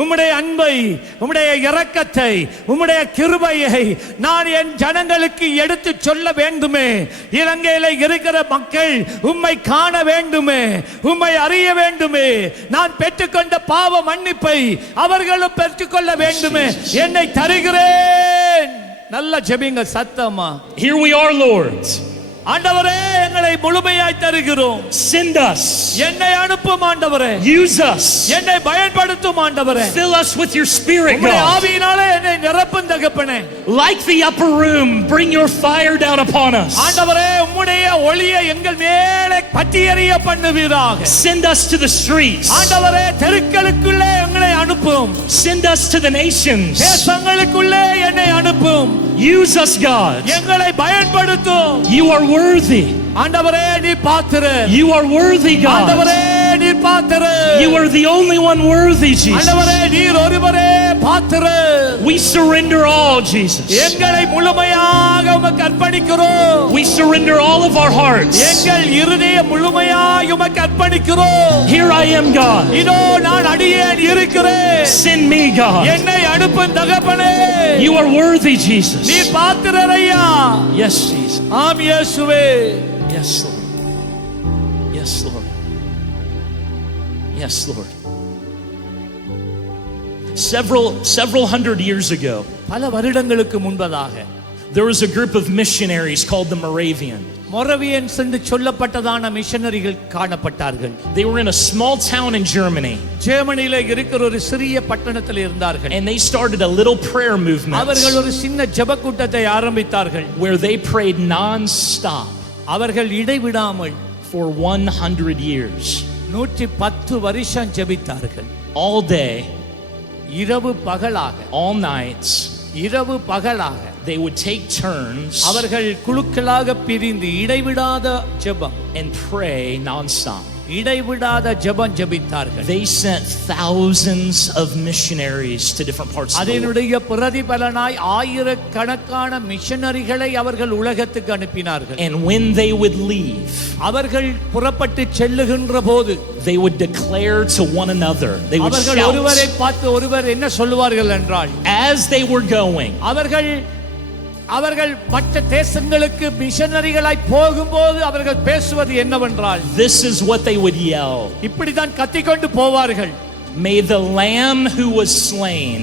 உம்முடைய அன்பை, உம்முடைய இரக்கத்தை, உம்முடைய கிருபையை நான் என் ஜனங்களுக்கு எடுத்து சொல்ல வேண்டுமே. இலங்கையில இருக்கிற மக்கள் உம்மை காண வேண்டுமே, உம்மை அறிய வேண்டுமே. நான் பெற்றுக்கொண்ட பாவ மன்னிப்பை அவர்களும் பெற்றுக்கொள்ள வேண்டுமே. என்னை தருகிறேன். நல்ல ஜெபிங்க சத்தமா. Here we are, Lord. ஆண்டவரே எங்களை முழுமையாய் தருகிறோம். Send us. என்னை அனுப்பும் ஆண்டவரே. Use us. என்னை பயன்படுத்தும் ஆண்டவரே. Fill us with your spirit, உம்முடைய God. ஆவியினாலே என்னை நிரப்பும் தகப்பனே. Like the upper room, bring your fire down upon us. ஆண்டவரே உம்முடைய ஒளியை எங்கள் மேலே பற்றி எரிய பண்ணுவீராக. Send us to the streets. ஆண்டவரே தெருக்களுக்குள்ளே எங்களை அனுப்பும். Send us to the nations. தேசங்களுக்குள்ளே என்னை அனுப்பும். Use us, God. எங்களை பயன்படுத்தும். You are worthy. ஆண்டவரே நீ பாத்திரர். You are worthy, God. ஆண்டவரே நீ பாத்திரர். You are the only one worthy, Jesus. ஆண்டவரே நீர் ஒருவரே பாத்திரர். We surrender all, Jesus. எங்களை முழுமையாக உமக்கு அர்ப்பணிக்கிறோம். We surrender all of our hearts. எங்கள் இருதயம் முழுமையாக உமக்கு அர்ப்பணிக்கிறோம். Here I am, God. இதோ நான் அடியேன் இருக்கிறேன். Send me, God. என்னை அனுப்பும் தகப்பனே. You are worthy, Jesus. நீ பாத்திரர் ஐயா. Yes, Jesus. ஆம் இயேசுவே. Yes, Lord. Yes, Lord. Yes, Lord. Several hundred years ago, பல வருடங்களுக்கு முன்பதாக there was a group of missionaries called the Moravian. மொரவியன்ஸ் என்று சொல்லப்பட்டதான மிஷனரிகள் காணப்பட்டார்கள். They were in a small town in Germany. ஜெர்மனியில இருக்கிற ஒரு சிறிய பட்டணத்தில் இருந்தார்கள். And they started a little prayer movement. அவர்கள் ஒரு சின்ன ஜெப கூட்டத்தை ஆரம்பித்தார்கள். Where they prayed non-stop. அவர்கள் இடைவிடாமல் for 100 years. 110 வருஷம் ஜெபித்தார்கள். All day. இரவு பகலாக. All nights. இரவு பகலாக. They would take turns. அவர்கள் குழுக்களாக பிரிந்து இடைவிடாத ஜெபம். And pray non-stop. இடைவிடாத ஜெபம் ஜெபித்தார்கள். They sent thousands of missionaries to different parts of the world. அதனுடைய பிரதிபலனாய் ஆயிரக்கணக்கான மிஷனரிகளை அவர்கள் உலகத்துக்கு அனுப்பினார்கள். And when they would leave, அவர்கள் புறப்பட்டு செல்லுகின்ற போது they would declare to one another. They would அவர்கள் shout. ஒருவரை பார்த்து ஒருவர் என்ன சொல்லுவார்கள் என்றால், as they were going, அவர்கள் மற்ற தேசங்களுக்கு மிஷனரிகளாய் போகும்போது அவர்கள் பேசுவது என்னவென்றால், this is what they would yell. இப்படிதான் கத்திக்கொண்டு போவார்கள். May the lamb who was slain,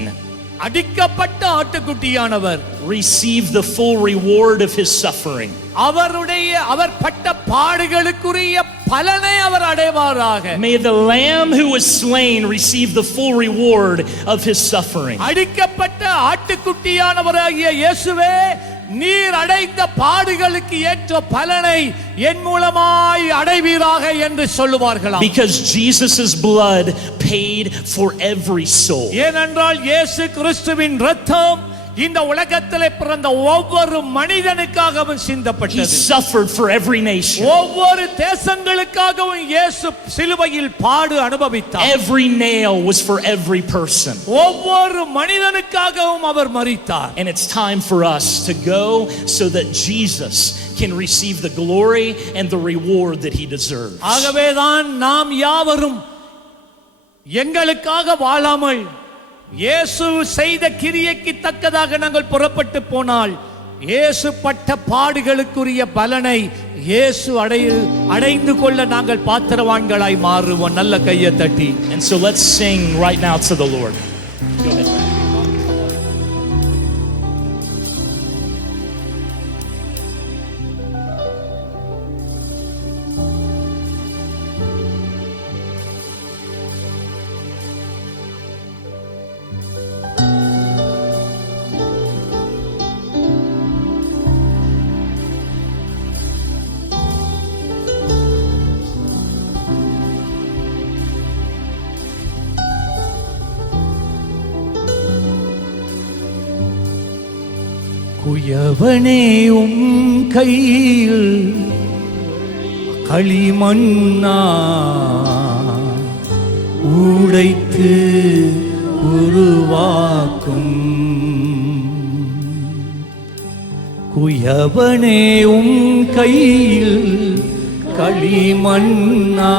அடிக்கப்பட்ட ஆட்டுக்குட்டியானவர், receive the full reward of his suffering. அவர் பட்ட பாடுகளுக்குரிய பலனை அவர் அடைவாராக. May the lamb who was slain receive the full reward of his suffering. அடிக்கப்பட்ட ஆட்டுக்குட்டியானவராகிய இயேசுவே, நீர் அடைந்த பாடுகளுக்கு ஏற்ற பலனை என் மூலமாய் அடைவீராக என்று சொல்லுவார்களாம். Because Jesus' blood paid for every soul. ஏனென்றால் இயேசு கிறிஸ்துவின் இரத்தம் இந்த உலகத்திலே பிறந்த ஒவ்வொரு மனிதனுக்காகவும் சிந்தப்பட்டது. He suffered for every nation. ஒவ்வொரு தேசங்களுக்காகவும் இயேசு சிலுவையில் பாடு அனுபவித்தார். Every nail was for every person. ஒவ்வொரு மனிதனுக்காகவும் அவர் மரித்தார். And it's time for us to go so that Jesus can receive the glory and the reward that he deserves. ஆகவேதான் நாம் யாவரும் எங்களுக்காக வாழாமல் இயேசு செய்த கிரியைக்கு தக்கதாக நாங்கள் புறப்பட்டு போனால், இயேசு பட்ட பாடுகளுக்குரிய பலனை இயேசு அடைந்து கொள்ள நாங்கள் பாத்திரவான்களாய் மாறுவோம். நல்ல கையை தட்டி. And so let's sing right now to the Lord. Go ahead. குயவனே உம் கையில் களிமண்ணா உடைத்து உருவாக்கும். குயவனே உம் கையில் களிமண்ணா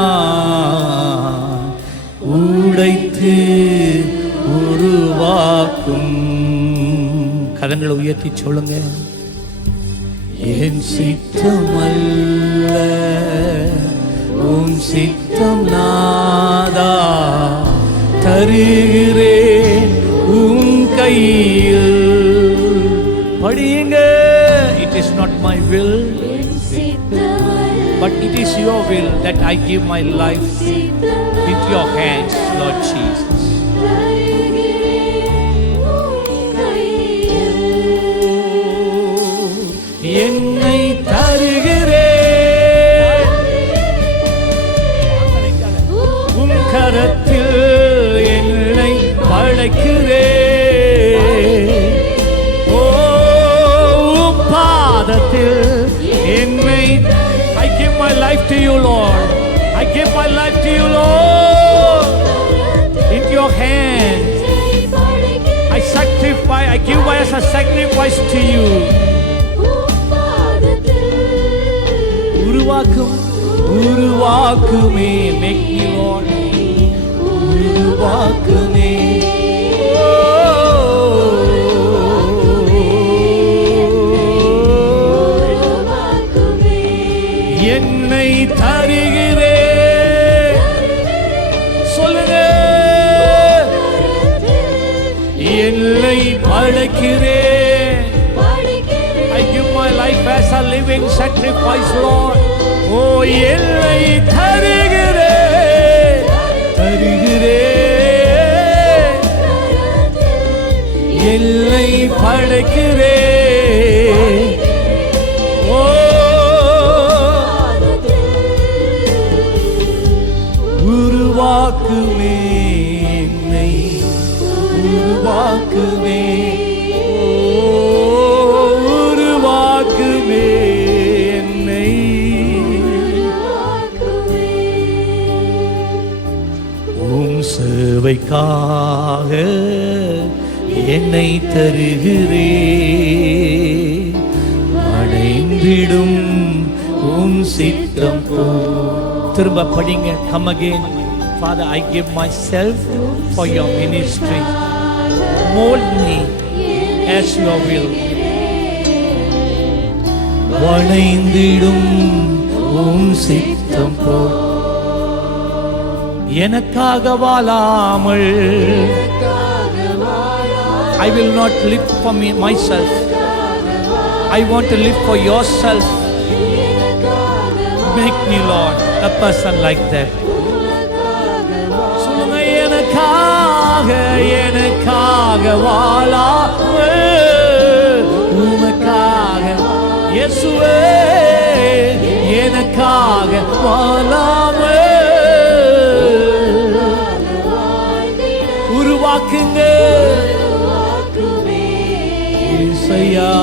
உடைத்து உருவாக்கும். கரங்களை உயர்த்தி சொல்லுங்க. என் சித்தமல்ல உன் சித்தம் நாதா, தருகிறேன் உன் கையில். படியுங்க. It is not my will, but it is your will that I give my life into your hands, Lord Jesus. என்னை தருகிறேன் உன் கரத்தில், என்னை படைக்கிறேன் உம் பாதத்தில் என்னை. I give my life to you, Lord. I give my life to you, Lord. Into your hands I sacrifice, I give as a sacrifice to you. உருவாக்குமே, make me Lord, உருவாக்குமே. என்னை தருகிறேன். சொல்லுங்க. என்னை படைக்கிறேன் a living sacrifice, Lord. Oh, என்னை தருகிறேன், தருகிறேன், என்னை படைக்கிறேன். ஓ, உருவாக்குமே என்னை, உருவாக்குமே, உருவாக்குமே என்னை. உம் சேவைக்காக என்னை தருகிறேன், அடைந்திடும் உம் சித்தம் போல். திரும்ப படிங்க. Come again. Father, I give myself for your ministry. Mold me as your will. வளைந்திடும் உம் சித்தம் போல். எனக்காக வாழாமல், I will not live for me myself. I want to live for yourself. Make me, Lord, a person like that. சொல்லுங்க, எனக்காக, எனக்காக வாழாமல், உமக்காக இயேசுவே, எனக்காக வாழாமல் உருவாக்குங்க இயேசையா.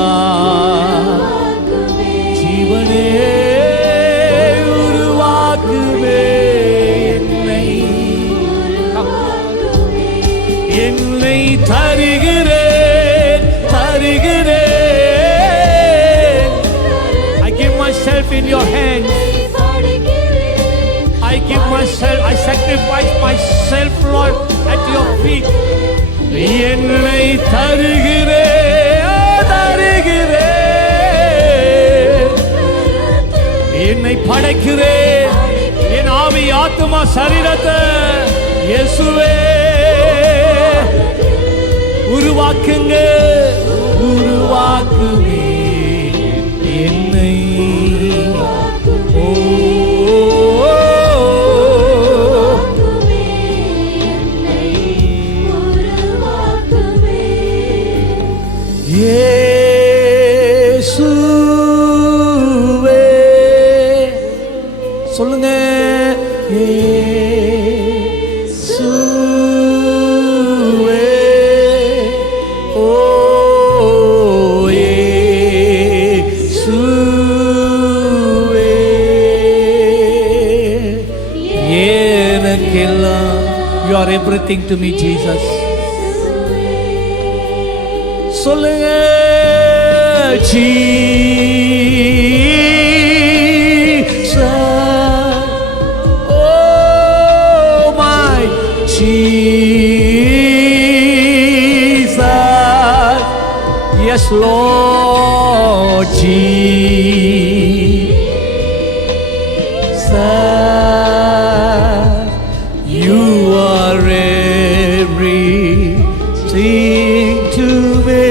ஜீவனே உருவாக்குவே என்னை, என்னை தருகிறேன், தருகிறேன். I give myself in your hands. I give myself, I sacrifice myself, Lord, at your feet. என்னை தருகிறேன், தருகிறேன், என்னை படைக்கிறேன், என் ஆவி ஆத்துமா சரீரத்தை இயேசுவே உருவாக்குங்க, உருவாக்குவே என்னை. ஓ, இயேசுவே சொல்லுங்க, இயேசுவே. ஓ, இயேசுவே எனக்கெல்லாம். You are everything to me, Jesus. சொல்லுங்க, Jesus. Oh my Jesus. Yes, Lord Jesus. You are everything to me.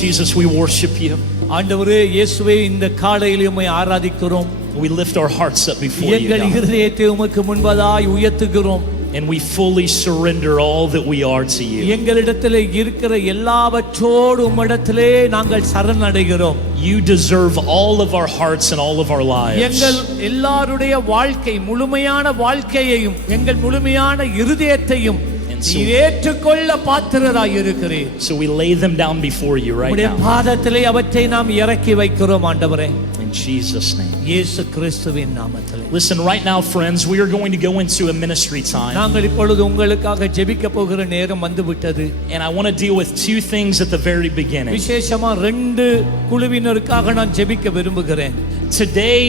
Jesus, we worship you. ஆண்டவரே இயேசுவே, இந்த காலையிலே உம்மை ஆராதிக்கிறோம். We lift our hearts up before you, எங்கள் God. இருதயத்தை உமக்கு முன்பதாய் உயர்த்துகிறோம். And we fully surrender all that we are to you. எங்களிடத்திலே இருக்கிற எல்லாவற்றோடு உம்மிடத்திலே நாங்கள் சரணடைகிறோம். You deserve all of our hearts and all of our lives. எங்கள் எல்லாருடைய வாழ்க்கை, முழுமையான வாழ்க்கையையும் எங்கள் முழுமையான இருதயத்தையும் நீர் ஏற்றுக்கொள்ள பாத்திரராய் இருக்கிறீர். So we lay them down before you right உம்முடைய now. பாதத்திலே அவற்றை நாம் இறக்கி வைக்கிறோம் ஆண்டவரே, In Jesus' name. இயேசு கிறிஸ்துவின் நாமத்திலே. Listen, right now, friends, we are going to go into a ministry time. நாங்கள் இப்பொழுது உங்களுக்காக ஜெபிக்க போகிற நேரம் வந்துவிட்டது. And I want to deal with two things at the very beginning. விசேஷமா ரெண்டு குழுவினருக்காக நான் ஜெபிக்க விரும்புகிறேன். Today,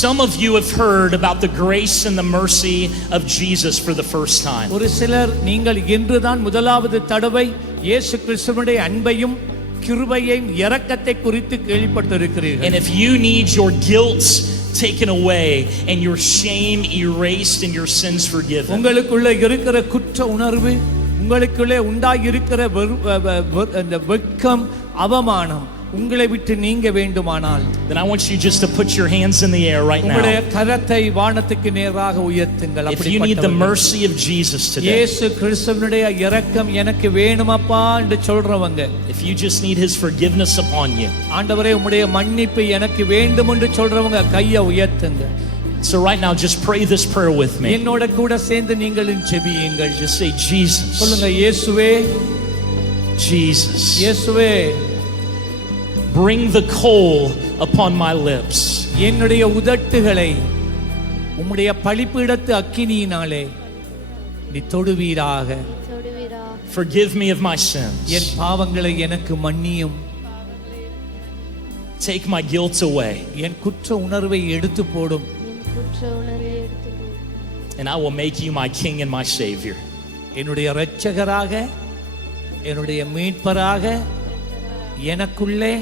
some of you have heard about the grace and the mercy of Jesus for the first time. ஒரு சிலர் நீங்கள் இன்றுதான் முதலாவது தடவை இயேசு கிறிஸ்துவினுடைய அன்பையும் கிருபையையும் இரக்கத்தை குறித்து கேள்விப்பட்டிருக்கிறீர்கள். And if you need your guilt taken away and your shame erased and your sins forgiven, உங்களுக்குள்ள இருக்கிற குற்ற உணர்வு, உங்களுக்குள்ளே உண்டாகி இருக்கிற அந்த வெட்கம் அவமானம் உங்களை விட்டு நீங்க வேண்டுமானால், then I want you just to put your hands in the air right உங்களுடைய now. கரத்தை வானத்துக்கு நேராக உயர்த்துங்கள். If you need the mercy of Jesus today, இயேசு கிறிஸ்துவினுடைய இரக்கம் எனக்கு வேணுமப்பா என்று சொல்றவங்க, if you just need his forgiveness upon you, ஆண்டவரே உம்முடைய மன்னிப்பு எனக்கு வேண்டும் என்று சொல்றவங்க கையை உயர்த்துங்க. so right now just pray this prayer with me. என்னோட கூட சேர்ந்து நீங்களும் ஜெபியுங்கள். Just say, Jesus, சொல்லுங்க, இயேசுவே, Jesus, இயேசுவே, bring the coal upon my lips. என்னுடைய உதட்டுகளை உம்முடைய பலிபீடத்து அக்கினியினாலே நீ தொடுவீராக. Forgive me of my sins. என் பாவங்களை எனக்கு மன்னியும். Take my guilt away. என் குற்ற உணர்வை எடுத்து போடும். And I will make you my king and my savior. என்னுடைய இரட்சகராக, என்னுடைய மீட்பராக எனக்குள்ளே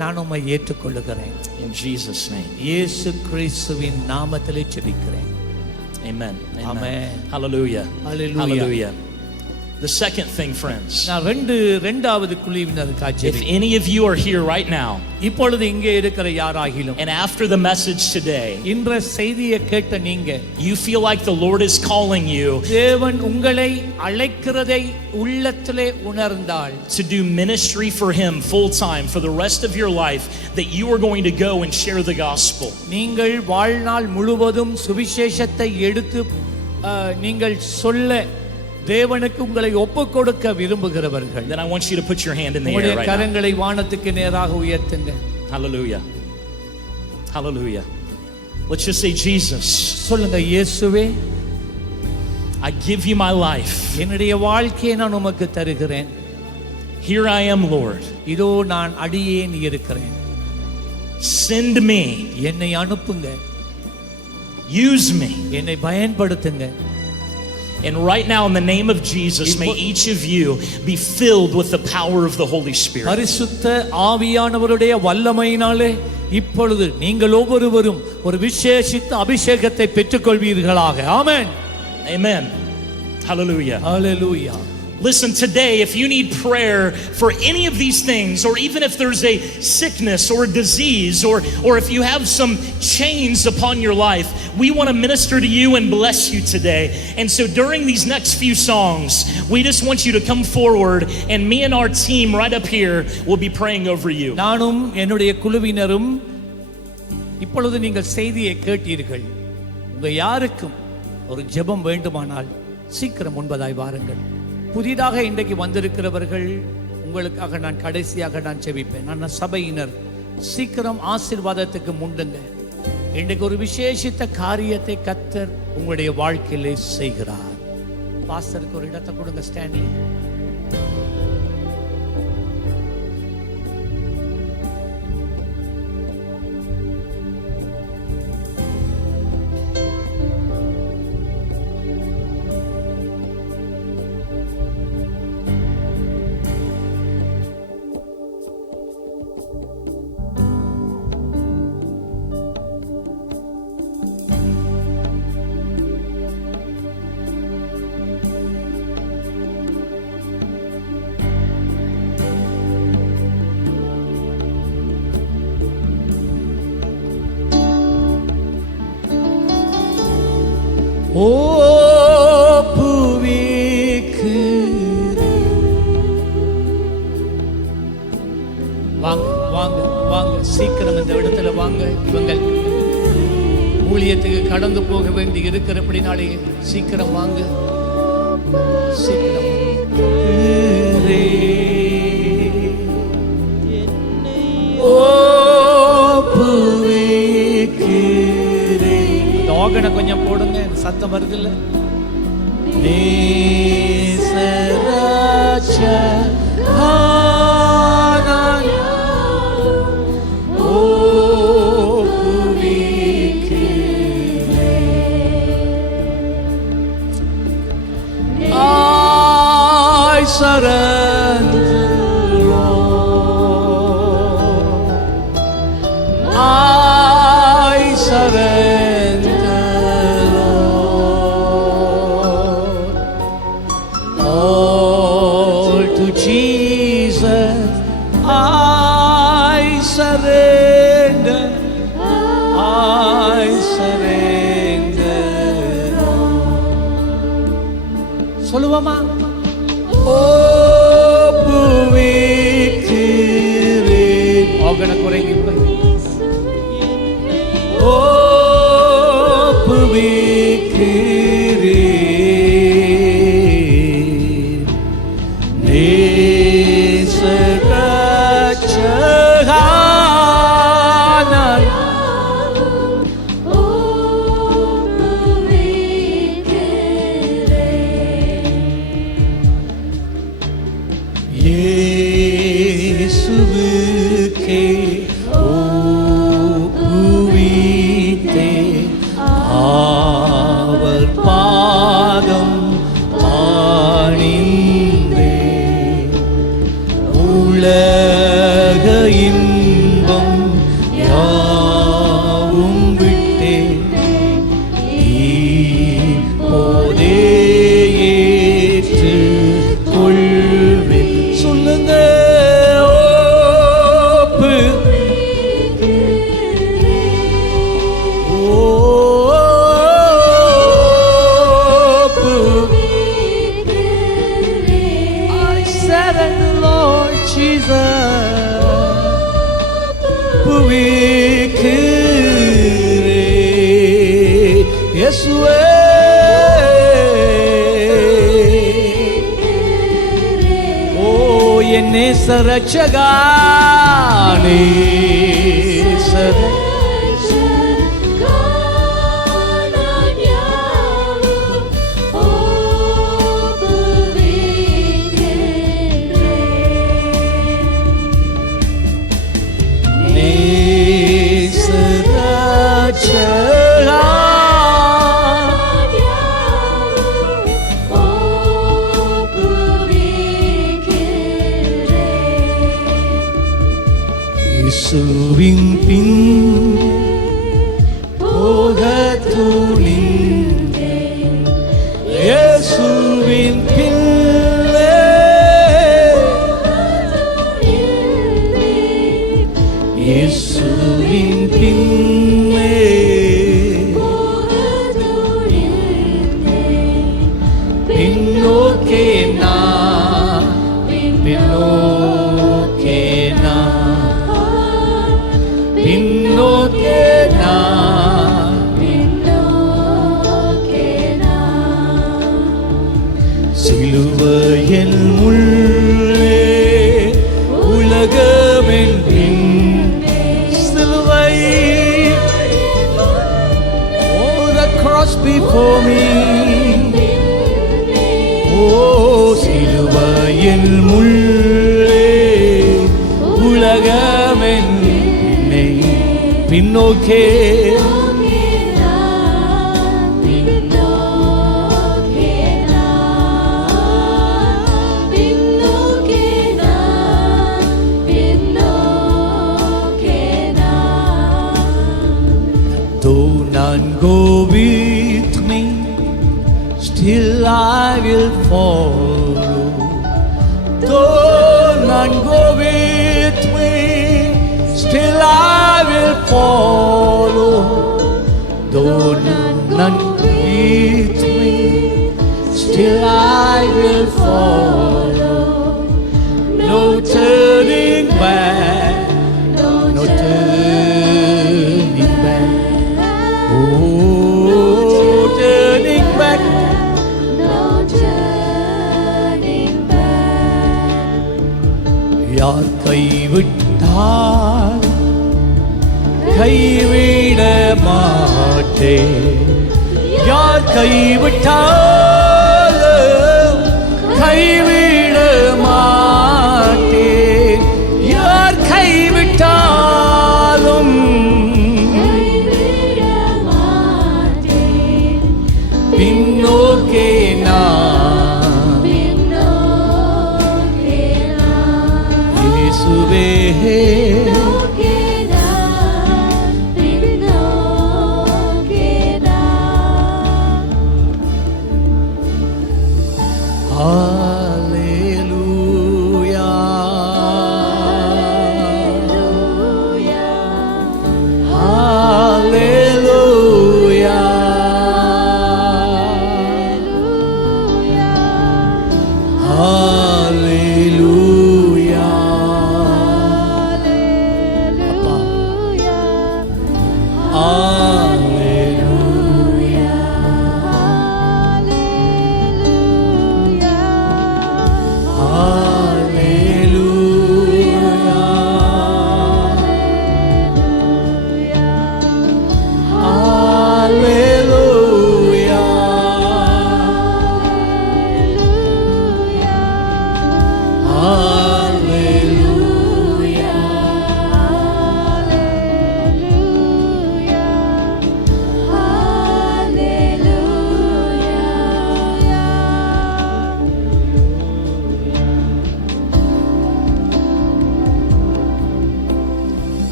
நான் உம்மை ஏற்றுக்கொள்ளுகிறேன். In Jesus' name. இயேசு கிறிஸ்துவின் நாமத்திலே ஜெபிக்கிறேன். Amen. Amen. Hallelujah. Hallelujah. Hallelujah. The second thing, friends, நான் இரண்டாவது குழுவினருக்காக if any of you are here right now, இப்பொழுது இங்கே இருக்கிற யாராகிலும், and after the message today, இன்ற செய்தியை கேட்ட நீங்க, you feel like the Lord is calling you தேவன் உங்களை அழைக்கிறதை உள்ளத்திலே உணர்ந்தால், to do ministry for him full time for the rest of your life, that you are going to go and share the gospel. நீங்கள் வாழ்நாள் முழுவதும் சுவிசேஷத்தை எடுத்து நீங்கள் சொல்ல தேவனுக்கு உங்களை ஒப்புக் கொடுக்க விரும்புகிறவர்கள், then I want you to put your hand in the air உங்களுடைய right now. கரங்களை வானத்துக்கு நேராக உயர்த்துங்க. Hallelujah. Hallelujah. Let's just say, Jesus, சொல்லுங்க, இயேசுவே, I give you my life. என்னுடைய வாழ்க்கையை நான் உமக்கு தருகிறேன். Here I am, Lord. இதோ நான் அடியேன் இருக்கிறேன். Send me. என்னை அனுப்புங்க. Use me. என்னை பயன்படுத்துங்க. And right now, in the name of Jesus, may each of you be filled with the power of the Holy Spirit. பரிசுத்த ஆவியானவருடைய வல்லமையினாலே இப்பொழுது நீங்கள் ஒவ்வொருவரும் ஒரு விசேஷித்த அபிஷேகத்தை பெற்றுக்கொள்வீர்களாக. ஆமென். Amen. Hallelujah. Hallelujah. Listen, today, if you need prayer for any of these things, or even if there's a sickness or a disease, or if you have some chains upon your life, we want to minister to you and bless you today. And so during these next few songs, we just want you to come forward, and me and our team right up here will be praying over you. நானும் என்னுடைய குழுவினரும் இப்பொழுது நீங்கள் செய்தியை கேட்டீர்கள். உங்க யாருக்கும் ஒரு ஜெபம் வேண்டுமானால் சீக்கிரம் முன்பதாய் வாருங்கள். புதிதாக இன்றைக்கு வந்திருக்கிறவர்கள் உங்களுக்காக நான் கடைசியாக நான் ஜெபிப்பேன். நான் சபையினர் சீக்கிரம் ஆசீர்வாதத்துக்கு முண்டுங்க. இன்றைக்கு ஒரு விசேஷித்த காரியத்தை கர்த்தர் உங்களுடைய வாழ்க்கையிலே செய்கிறார். பாஸ்டருக்கு ஒரு இடத்தை கொடுங்க. ஸ்டான்லி, ஓ புவிக்கு வாங்க வாங்க வாங்க, சீக்கிரம் இந்த இடத்துல வாங்க. இவங்க ஊழியத்துக்கு கடந்து போக வேண்டி இருக்கிறபடினாலே சீக்கிரம் வாங்க, சீக்கிரம். ஓ புவிக்கு ஆர்கனை கொஞ்சம் போடுங்க, சத்தம் வருது இல்ல. I surrender, Lord. I surrender. Jesus, I சொல்லுவோமா? ஒப்புவிக்கிறேன். ஆகன குறைங்க இப்ப. ஒப்புவிக்கிறேன். நேசரட்சகா நான் இயேசுவுக்கே ஒப்புவித்தேன். அவர் பாதம் பணிந்தேன். உலக இன்பம் யாவும் விட்டேன். இப்போதே ஏற்றுக்கொள்வேன். சொல்லுங்க. இயேசுவே ஓ என் நேசரட்சகா இயேசுவின் பின் போக துணிந்தேன். இயேசுவின் பின்னே இயேசுவின் பின்னே பின்னோக்கே நான் பின்னோக்கே நான் பின்னோக்கே நான் சிலுவையில் முள்ளே உலகமென் பின்னே சிலுவை oh the cross before me oh சிலுவையில் முள்ளே உலகமென் பின்னே பின்னோக்கே Though none go with me, still I will follow. Though none go with me, still I will follow. Though none with me, still I will follow. No turning back, no turning back. Oh, turning back, no turning back. யார் கைவிட்டால் கைவிட மாட்டேன். யார் கைவிட்டால் கைவிட மாட்டேன். யார் கைவிட்டாலும் பின்னோக்கே நான் இயேசுவே Hallelujah.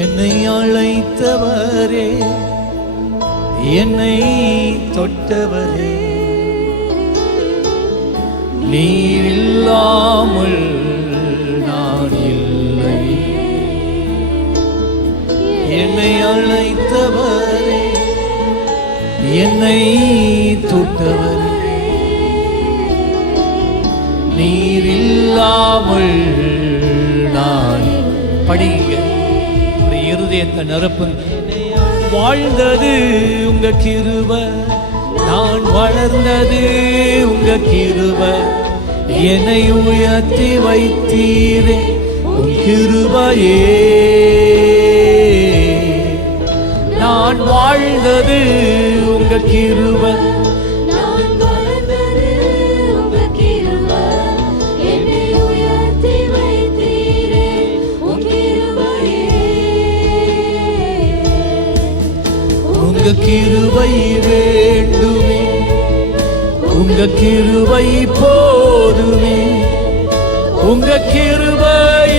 என்னை அழைத்தவரே, என்னை தொட்டவரே, நீர் இல்லாமல் நான் இல்லை. என்னை அழைத்தவரே, என்னை தொட்டவரே, நீர் இல்லாமல் நான். படிங்க, இருதயத்தை நிரப்புங்க. வாழ்ந்தது உங்க கிருபை, நான் வளர்ந்தது உங்க கிருபை, என்னை உயர்த்தி வைத்தீரே உன் கிருபையே. நான் வாழ்ந்தது உங்க கிருபை, நான் வளர்ந்தது உங்க கிருபை, என்னை உயர்த்தி வைத்தீரே உன் கிருபையே. உங்க கிருபை வேண்டுமே, உங்க கிருபை போதுமே, உங்க கிருபை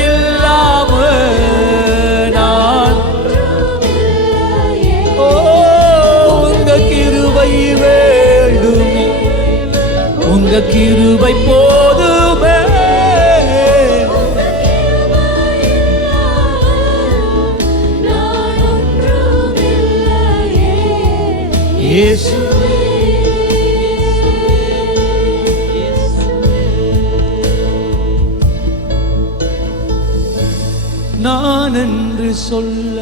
இல்லாம நான். ஓ, உங்க கிருபை வேண்டுமே, உங்க கிருபை போதுமே, நான் ஒன்றுமில்லையே. இயேசு. நான் என்று சொல்ல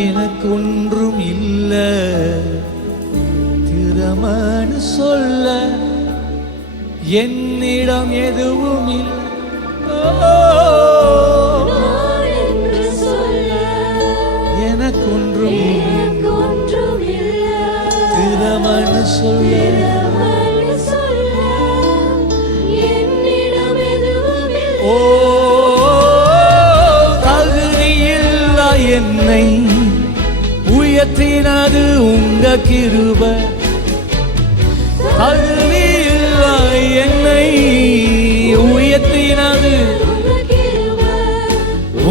எனக்கு ஒன்றும் இல்லை, திறமன்னு சொல்ல என்னிடம் எதுவும் இல்லை. நான் என்று சொல்ல எனக்கு ஒன்றும் எனக்கு ஒன்றுமில்லை, திறமன்னு சொல்ல திறமன்னு சொல்ல என்னிடம் எதுவுமில்லை. ஓ, தகுதியில்லா என்னை உயர்த்தினது உங்க கிருபை, தகுதியில்லா என்னை உயர்த்தினது உங்க கிருபை,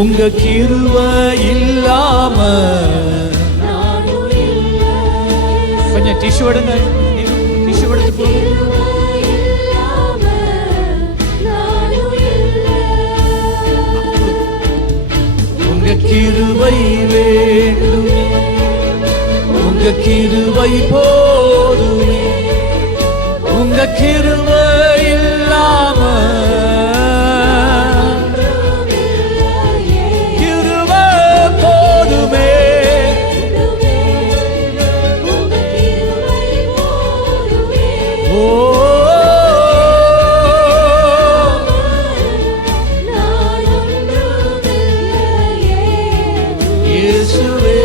உங்க கிருபை இல்லாம. நானும் இல்லை. கொஞ்சம் டிஷ்யூ எடுங்க, டிஷ்யூ எடுத்து போங்க. கிருபை இல்லாம நானும் இல்லை. உங்க கிருபை வேண்டுமே, உங்க கிருபை போதுமே, உங்க கிருபை இல்லாம ஒன்றுமில்லையே. கிருபை போதுமே. உங்க கிருபை போதுமே. ஓ, நான் ஒன்றுமில்லையே. இயேசுவே.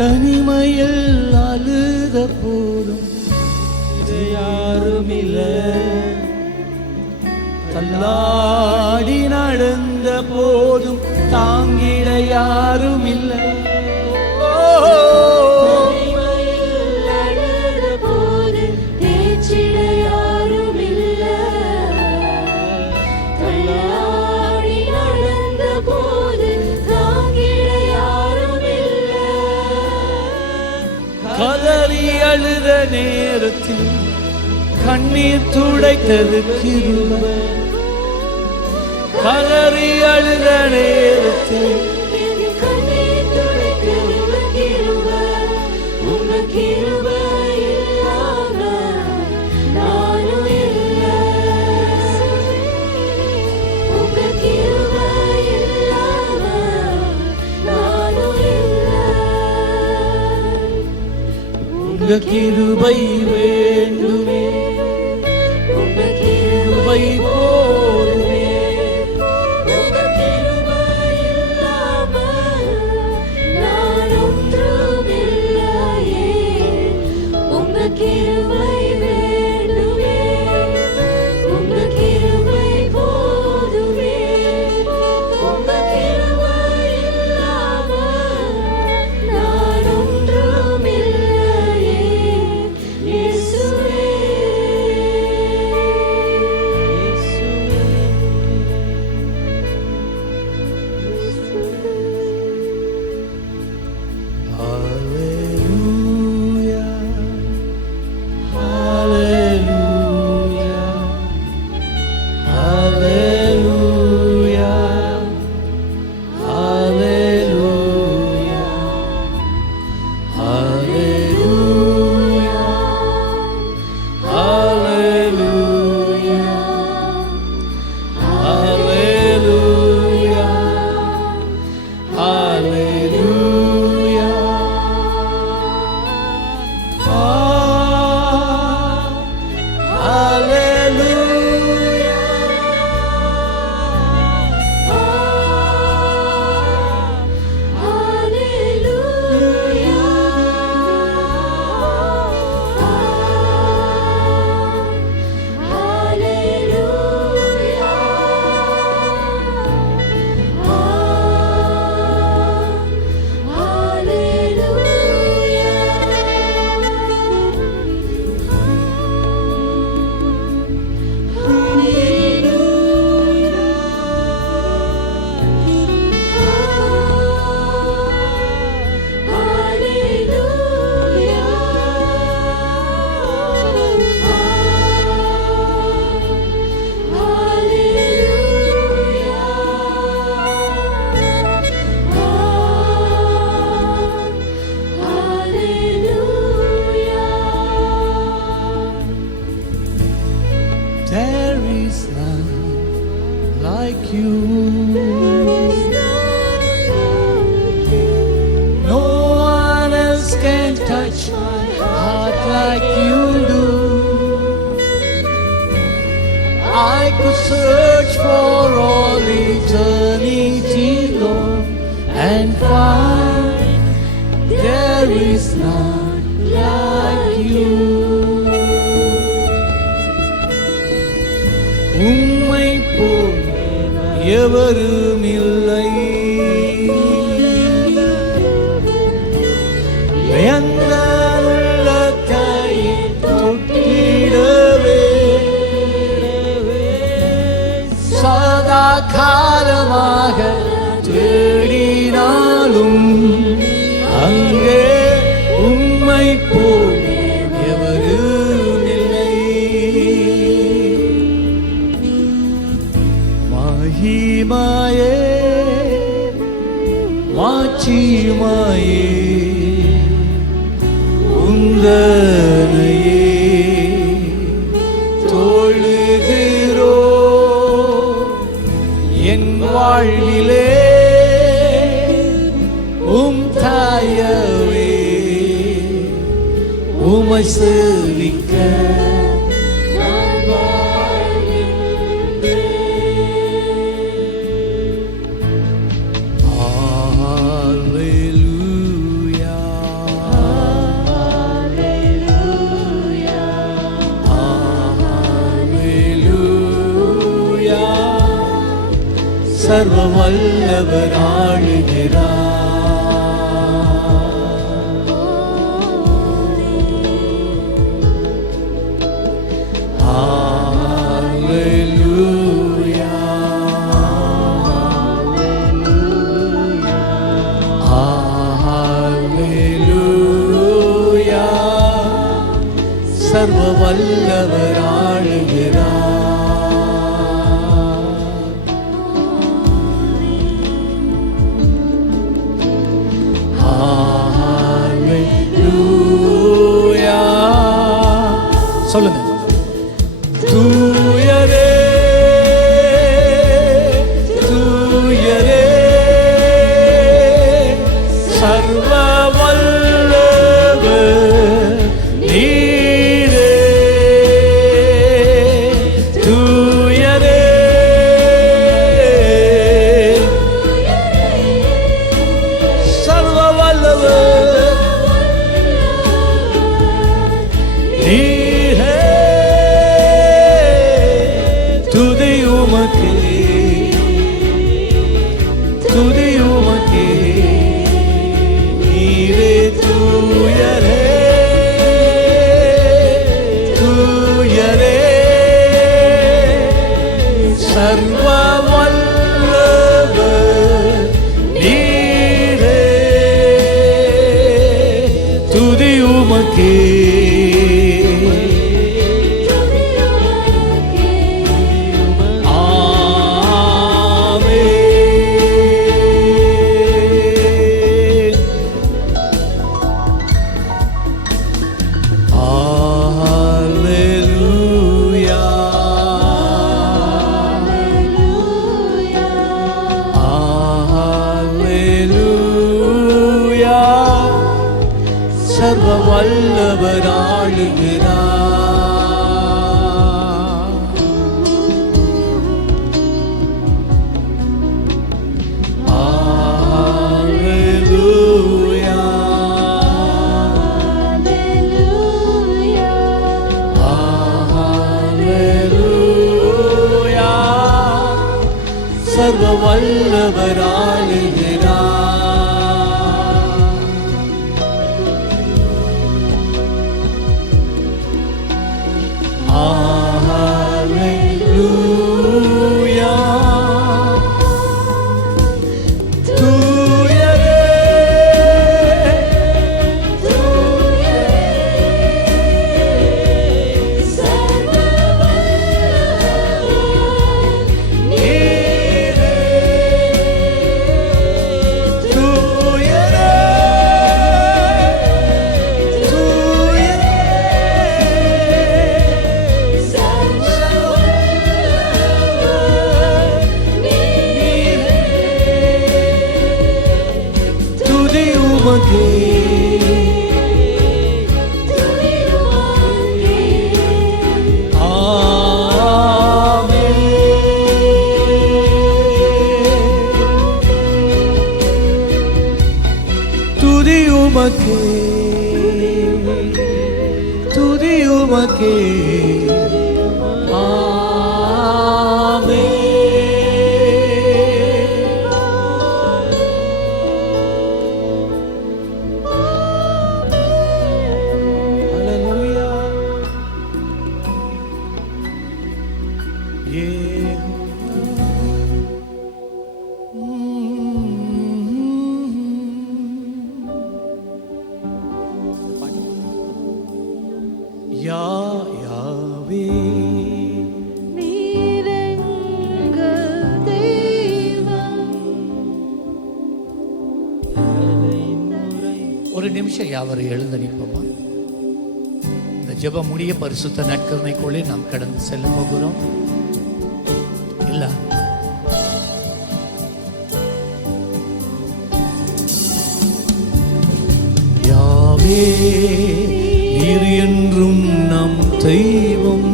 தனிமையில் அழுத போதும் இது யாரும் இல்லை, தள்ளாடி நடந்த போதும் தாங்கிட யாரும் இல்லை. தனிமையில் அழுத போது தேற்றிட யாரும் இல்லை, தள்ளாடி நடந்த போது தாங்கிட யாரும் இல்லை. கதறி அழுத நேரத்தில் கண்ணீர் துடைத்தது கிருபை, கதறி அழுத நேரத்தில் என் கண்ணீர் துடைக்க உங்க கிருபை, உங்க கிருபை உங்க கிருபை வேண்டுமே, உங்க கிருபை போதுமே, உங்க கிருபை இல்லாமல் நான் ஒன்றுமில்லையே. உங்க கிருபை வேண்டுமே, உங்க கிருபை போதுமே, உங்க கிருபை இல்லாமல் நான் ஒன்றுமில்லையே. இயேசுவே, There is none like you. No one else can touch my heart like you do. I could search for all eternity long and find there is none like you. உம்மை போல் எவரும் இல்லை, எந்த உள்ளத்தை தொட்டிடவே சதா காலமாக தேடினாலும் அங்கே உம்மை போல் எவரும் இல்லை. மகிமையே மாட்சிமையே உந்தனையே தொழுகிறோ என் வாழ்விலே தாயவே உமை சேவிக்க நான் வாழ்கின்றேன். Hallelujah. Hallelujah. சர்வ வல்லவர் ஆளுகிறார். சர்வ வல்லவர் ஆளுகிறார். ஹalleluya. சொல்லுங்க. தூயரே தூயரே சர்வ வல்லவர் வல்லவர் ஆளுகிறார். சர்வ வல்லவர் ஆளுகிறார். ஹல்லேலூயா. தூயரே துதி உமக்கே. யாவே ஒரு நிமிஷம் யாவரும் எழுந்து நிற்போமா? இந்த ஜெபம் முடிய பரிசுத்த நற்கருணைக்குள்ளே நாம் கடந்து செல்ல போகிறோம். இல்ல யாவே நீர் என்றும் நம் தெய்வம்,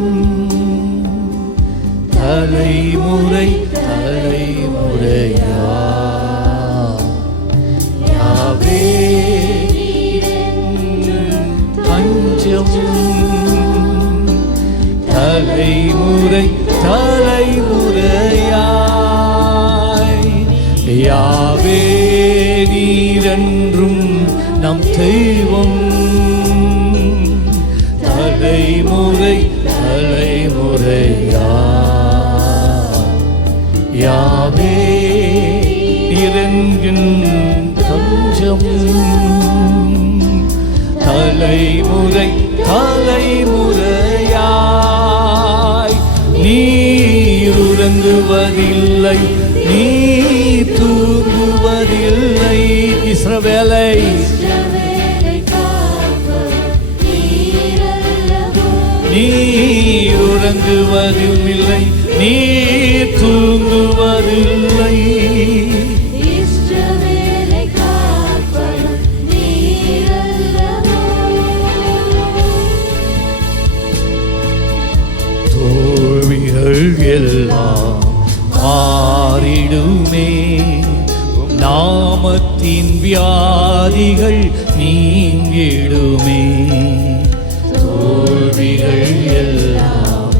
தலைமுறை தலைமுறையா. யாவே பஞ்சம், தலைமுறை தலைமுறையாய். யாவே நீரென்றும் நம் தெய்வம், தலைமுறை தலைமுறையா. யாவே நீரென்றும் தஞ்சம், தலைமுறை தலைமுறையாய். நீர் உறங்குவதில்லை, நீர் தூங்குவதில்லை. இஸ்ரவேலை நீர் உறங்குவதும் இல்லை, நீர் தூங்குவதில்லை. தோல்விகள் எல்லாம் மாறிடுமே, நாமத்தின் வியாதிகள் நீங்கிடுமே. தோல்விகள் எல்லாம்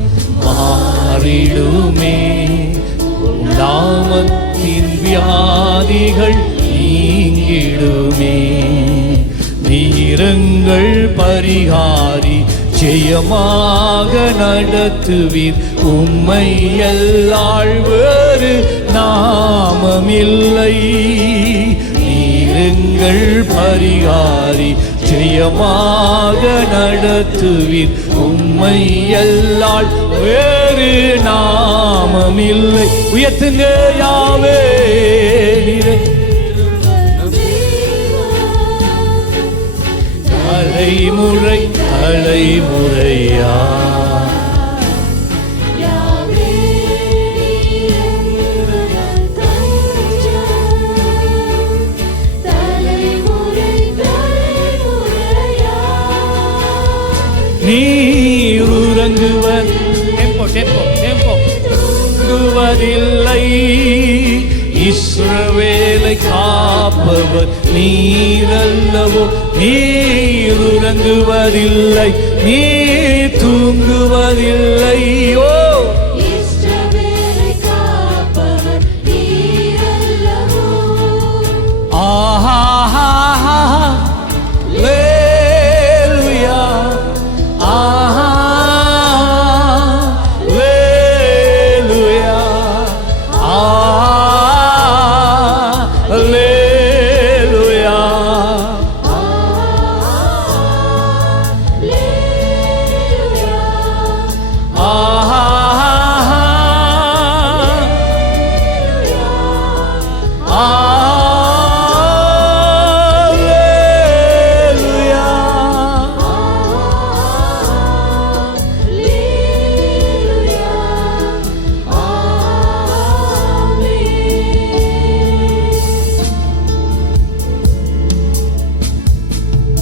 மாறிடுமே, நாமத்தின் வியாதிகள் நீங்கிடுமே. நீரங்கள் பரிகாரி ஜெயமாக நடத்துவீர், உம்மை எல்லாள் வேறு நாமமில்லை. நீருங்கள் பரிகாரி ஜெயமாக நடத்துவீர், உம்மை எல்லாள் வேறு நாமமில்லை. உயர்த்துங்க யாவே தலைமுறை தலைமுறையா. தூங்குவதில்லை. இஸ்ரவேலை காப்பவர் நீரல்லவோ. நீர் உறங்குவதில்லை, நீர் தூங்குவதில்லை. ஓ இஸ்ரவேலை காப்பவர் நீரல்லவோ. ஆஹா ஹல்லேலூயா. ஆஹா ஹல்லேலூயா. ஹல்லேலூயா. ஆஹா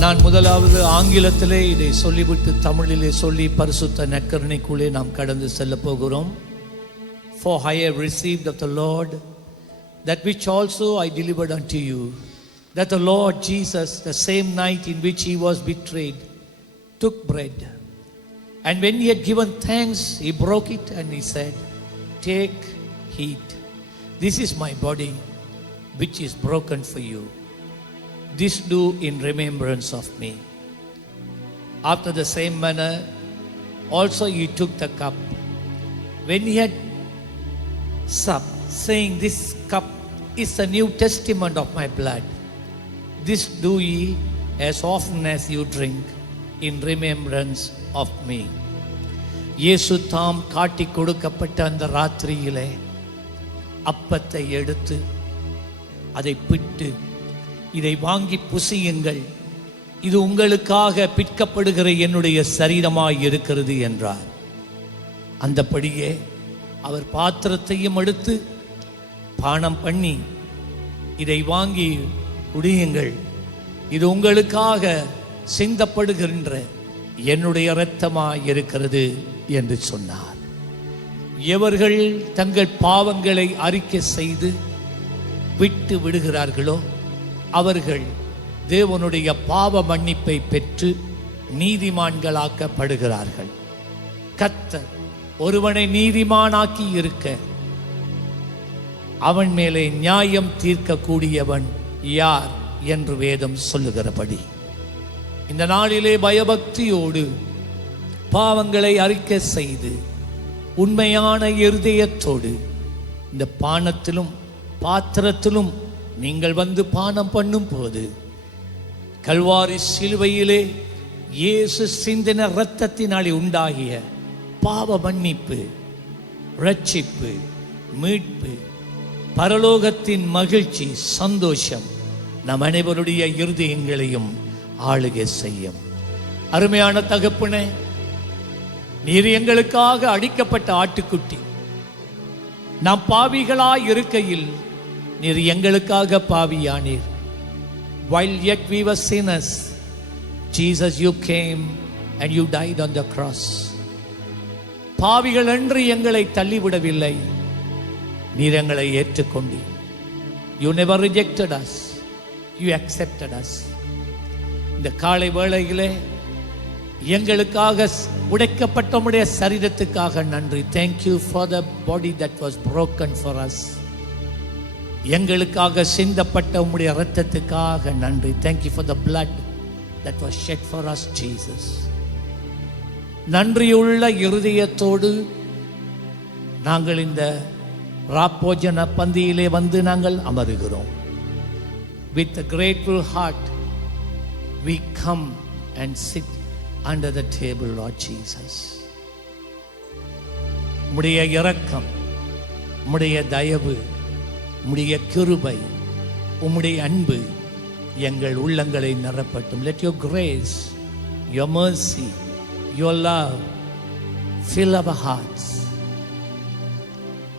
நான் முதலாவது ஆங்கிலத்திலே இதை சொல்லிவிட்டு தமிழிலே சொல்லி பரிசுத்த நற்கருணைக்குள்ளே நாம் கடந்து செல்ல போகிறோம். For I have received of the Lord that which also I delivered unto you, that the Lord Jesus, the same night in which he was betrayed, took bread. And when he had given thanks, he broke it and he said, Take, eat. This is my body, which is broken for you. This do in remembrance of me. After the same manner, also he took the cup. When he had supped, saying, This cup is the New Testament of my blood. This do ye as often as you drink in remembrance of me. இயேசு தாம் காட்டி கொடுக்கப்பட்ட அந்த ராத்திரியிலே அப்பத்தை எடுத்து அதை பிட்டு, இதை வாங்கி புசியுங்கள், இது உங்களுக்காக பிற்கப்படுகிற என்னுடைய சரீரமாய் இருக்கிறது என்றார். அந்தபடியே அவர் பாத்திரத்தையும் எடுத்து பானம் பண்ணி, இதை வாங்கி குடியுங்கள், இது உங்களுக்காக சிந்தப்படுகின்ற என்னுடைய இரத்தமாய் இருக்கிறது என்று சொன்னார். எவர்கள் தங்கள் பாவங்களை அறிக்கை செய்து விட்டு விடுகிறார்களோ அவர்கள் தேவனுடைய பாவ மன்னிப்பை பெற்று நீதிமான்களாக்கப்படுகிறார்கள். கர்த்தர் ஒருவனை நீதிமானாக்கி இருக்க அவன் மேலே நியாயம் தீர்க்கக்கூடியவன் யார் என்று வேதம் சொல்லுகிறபடி, இந்த நாளிலே பயபக்தியோடு பாவங்களை அறிக்கை செய்து உண்மையான இருதயத்தோடு இந்த பானத்திலும் பாத்திரத்திலும் நீங்கள் வந்து பானம் பண்ணும் போது, கல்வாரி சிலுவையிலே இயேசு சிந்தின இரத்தத்தினாலே உண்டாகிய பாவ மன்னிப்பு, இரட்சிப்பு, மீட்பு, பரலோகத்தின் மகிழ்ச்சி, சந்தோஷம் நம் அனைவருடைய இருதயங்களையும் ஆளுகை செய்யும். அருமையான தகப்பனே, நீர் எங்களுக்காக அடிக்கப்பட்ட ஆட்டுக்குட்டி. நாம் பாவிகளாய் இருக்கையில் நீர் எங்களுக்காக பாவியானீர். While yet we were sinners, Jesus, you came and you died on the cross. பாவிகள் என்று எங்களை தள்ளிவிடவில்லை, நீர் எங்களை ஏற்றுக்கொண்டீர். You never rejected us, you accepted us. இந்த காலை வேளையிலே எங்களுக்காக உடைக்கப்பட்ட உம்முடைய சரீரத்துக்காக நன்றி. Thank you for the body that was broken for us. எங்களுக்காக சிந்தப்பட்ட உம்முடைய இரத்தத்துக்காக நன்றி. Thank you for the blood that was shed for us, Jesus. நன்றியுள்ள இருதயத்தோடு நாங்கள் இந்த ராப்போஜன பந்தியிலே வந்து நாங்கள் அமருகிறோம். With a grateful heart we come and sit under the table, Lord Jesus. உம்முடைய இரக்கம், உம்முடைய தயவு, உம்முடைய கிருபை, உம்முடைய அன்பு எங்கள் உள்ளங்களை நிரப்பட்டும். Let your grace, your mercy, your love fill our hearts.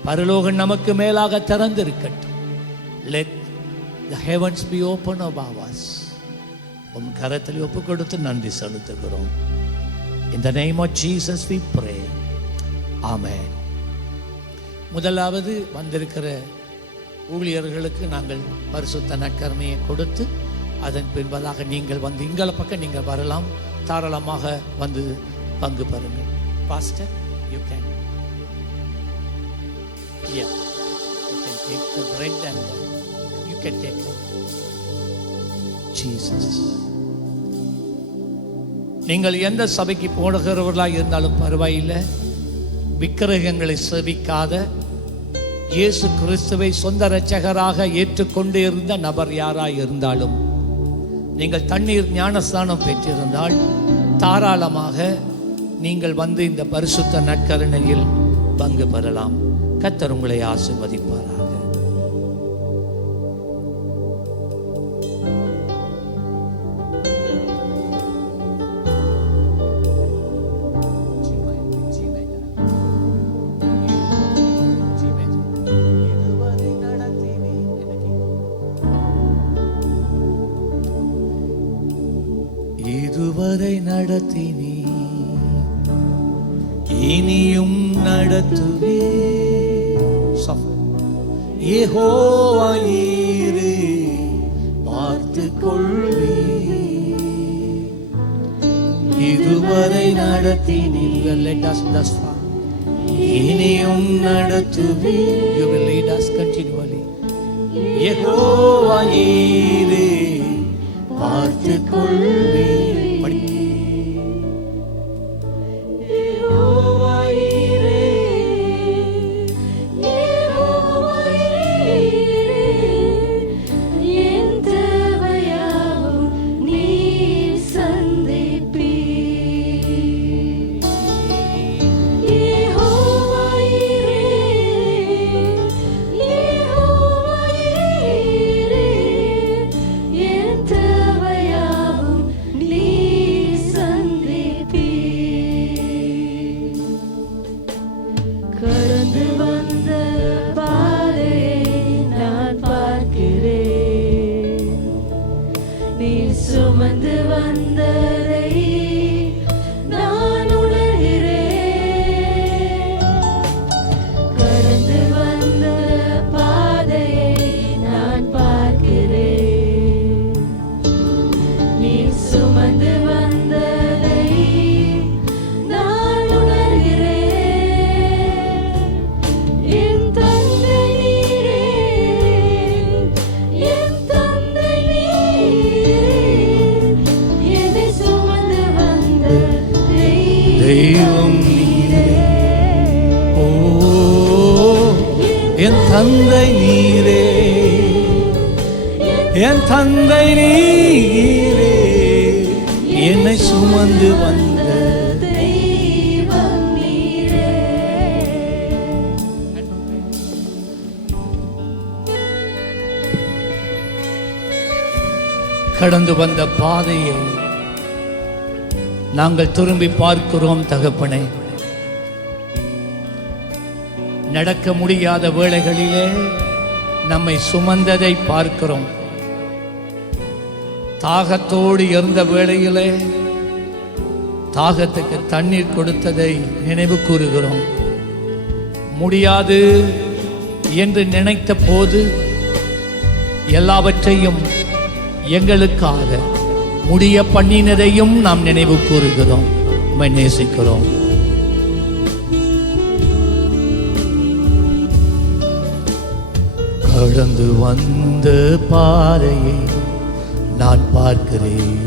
பரலோகம் நமக்கு மேலாக திறந்திருக்கட்டும். Let the heavens be open above us. உம் கரத்தில் ஒப்பு கொடுத்து நன்றி செலுத்துகிறோம். In the name of Jesus we pray. Amen. முதலாவது வந்திருக்கிற ஊழியர்களுக்கு நாங்கள் பரிசுத்த நற்கருணையை கொடுத்து அதன் பின்பதாக நீங்கள் வந்து இங்கள பக்கம் நீங்கள் வரலாம், தாராளமாக வந்து பங்கு பெறுங்கள். Pastor, you can. Yeah, you can take the bread and you can take it. Jesus. நீங்கள் எந்த சபைக்கு போடுகிறவர்களாக இருந்தாலும் பரவாயில்லை, விக்கிரகங்களை சேவிக்காத இயேசு கிறிஸ்துவை சொந்த இரட்சகராக ஏற்றுக்கொண்டு இருந்த நபர் யாராய் இருந்தாலும் நீங்கள் தண்ணீர் ஞானஸ்தானம் பெற்றிருந்தால் தாராளமாக நீங்கள் வந்து இந்த பரிசுத்த நற்கருணையில் பங்கு பெறலாம். கர்த்தர் உங்களை ஆசீர்வதிப்பாராக. இதுவரை நடத்தினீ, இனியும் நடத்துவே. யெகோவா ஈரே பார்த்து கொள்வே. இதுவரை நடத்தினீர், let us thus far, இனியும் நடத்துவே. You will lead us continually. Jehovah ஈரே பார்த்து கொள்வே. சுமந்து வந்ததை நான் உணர்கிறேன். கடந்து வந்த பாதையை நான் பார்க்கிறேன். நீ சுமந்து வந்ததை நான் உணர்கிறேன். என் தந்தை நீரே, என் தந்தை நீரே, என்னை சுமந்து வந்த தெய்வம் நீரே. ஓ என் தந்தை நீரே, என் தந்தை நீரே, என்னை சுமந்து வந்த தெய்வம் நீரே. கடந்து வந்த பாதையை நாங்கள் திரும்பி பார்க்கிறோம் தகப்பனே. நடக்க முடியாத வேளைகளிலே நம்மை சுமந்ததை பார்க்கிறோம். தாகத்தோடு இருந்த வேளையிலே தாகத்துக்கு தண்ணீர் கொடுத்ததை நினைவு கூறுகிறோம். முடியாது என்று நினைத்த போது எல்லாவற்றையும் எங்களுக்காக முடிய பண்ணினதையும் நாம் நினைவு கூறுகிறோம். உம்மை நேசிக்கிறோம். கடந்து வந்த பாதையை நான் பார்க்கிறேன்.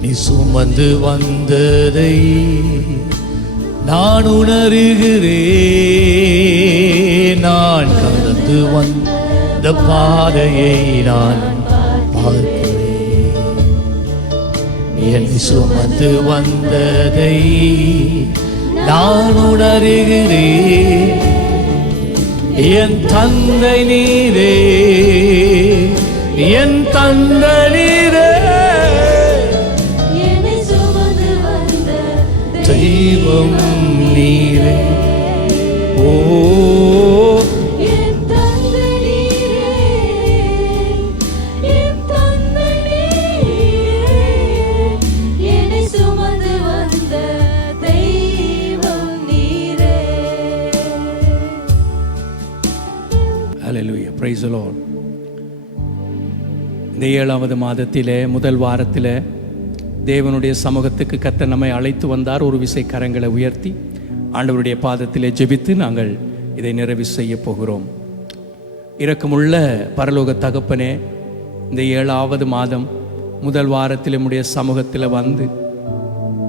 நீ சுமந்து வந்ததை நான் உணர்கிறேன். நான் கடந்து வந்த பாதையை நான் பார்க்கிறேன். என்னை சுமந்து வந்ததை நான் உணர்கிறேன். என் தந்தை நீரே, என் தந்தை நீரே, என்னை சுமந்து வந்த தெய்வம் நீரே. ஓ என் தந்தை நீரே, என் தந்தை நீரே, என்னை Praise the Lord. இந்த 7வது மாதத்திலே முதல் வாரத்திலே தேவனுடைய சமூகத்துக்கு கர்த்தர் நம்மை அழைத்து வந்தார். ஒரு விசை கரங்களை உயர்த்தி ஆண்டவருடைய பாதத்திலே ஜெபித்து நாங்கள் இதை நிறைவு செய்ய போகிறோம். இரக்கமுள்ள பரலோக தகப்பனே, இந்த 7வது மாதம் முதல் வாரத்தில் நம்முடைய சமூகத்தில் வந்து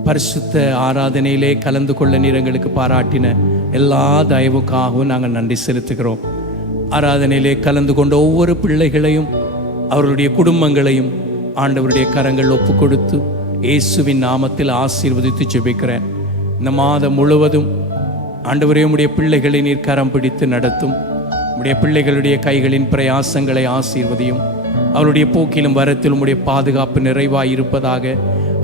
பரிசுத்த ஆராதனையிலே கலந்து கொள்ள நீர் எங்களுக்கு பாராட்டின எல்லா தயவுக்காகவும் நாங்கள் நன்றி செலுத்துகிறோம். ஆராதனையிலே கலந்து கொண்ட ஒவ்வொரு பிள்ளைகளையும் அவர்களுடைய குடும்பங்களையும் ஆண்டவருடைய கரங்கள் ஒப்பு கொடுத்து இயேசுவின் நாமத்தில் ஆசீர்வதித்து ஜெபிக்கிறேன். இந்த மாதம் முழுவதும் ஆண்டவரே உம்முடைய பிள்ளைகளை நீர் கரம் பிடித்து நடத்தும். உம்முடைய பிள்ளைகளுடைய கைகளின் பிரயாசங்களை ஆசீர்வதியும். அவருடைய போக்கிலும் வரத்திலும் உம்முடைய பாதுகாப்பு நிறைவாய் இருப்பதாக.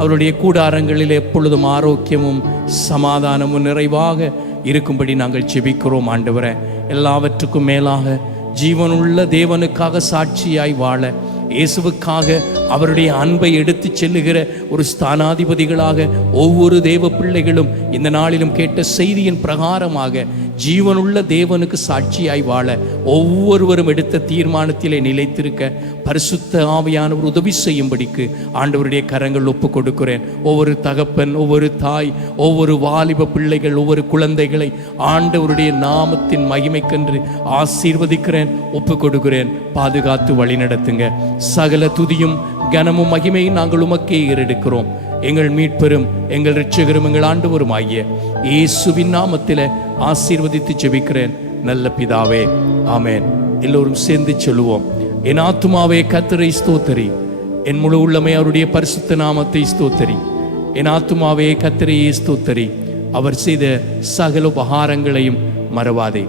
அவருடைய கூடாரங்களில் எப்பொழுதும் ஆரோக்கியமும் சமாதானமும் நிறைவாக இருக்கும்படி நாங்கள் ஜெபிக்கிறோம். ஆண்டவரே, எல்லாவற்றுக்கும் மேலாக ஜீவனுள்ள தேவனுக்காக சாட்சியாய் வாழ, இயேசுவுக்காக அவருடைய அன்பை எடுத்து செல்லுகிற ஒரு ஸ்தானாதிபதிகளாக ஒவ்வொரு தேவ பிள்ளைகளும் இந்த நாளிலும் கேட்ட செய்தியின் பிரகாரமாக ஜீவனுள்ள தேவனுக்கு சாட்சியாய் வாழ ஒவ்வொருவரும் எடுத்த தீர்மானத்திலே நிலைத்திருக்க பரிசுத்த ஆவியானவர் உதவி செய்யும்படிக்கு ஆண்டவருடைய கரங்கள் ஒப்பு கொடுக்கிறேன். ஒவ்வொரு தகப்பன், ஒவ்வொரு தாய், ஒவ்வொரு வாலிப பிள்ளைகள், ஒவ்வொரு குழந்தைகளை ஆண்டவருடைய நாமத்தின் மகிமைக்கென்று ஆசீர்வதிக்கிறேன், ஒப்பு கொடுக்கிறேன். பாதுகாத்து வழி நடத்துங்க. சகல துதியும் கனமும் மகிமையும் நாங்கள் உமக்கே ஏறெடுக்கிறோம். எங்கள் மீட்பெரும் எங்கள் இரட்சகரும் எங்கள் ஆண்டவரும் ஆகிய இயேசுவின் நாமத்திலே ஆசீர்வதித்து ஜெபிக்கிறேன் நல்ல பிதாவே, ஆமென். எல்லோரும் சேர்ந்து சொல்லுவோம். என் ஆத்துமாவே கர்த்தரை ஸ்தோத்தரி, என் முழு உள்ளமே அவருடைய பரிசுத்த நாமத்தை ஸ்தோத்தரி. என் ஆத்துமாவே கர்த்தரையே ஸ்தோத்தரி, அவர் செய்த சகல உபகாரங்களையும் மறவாதே.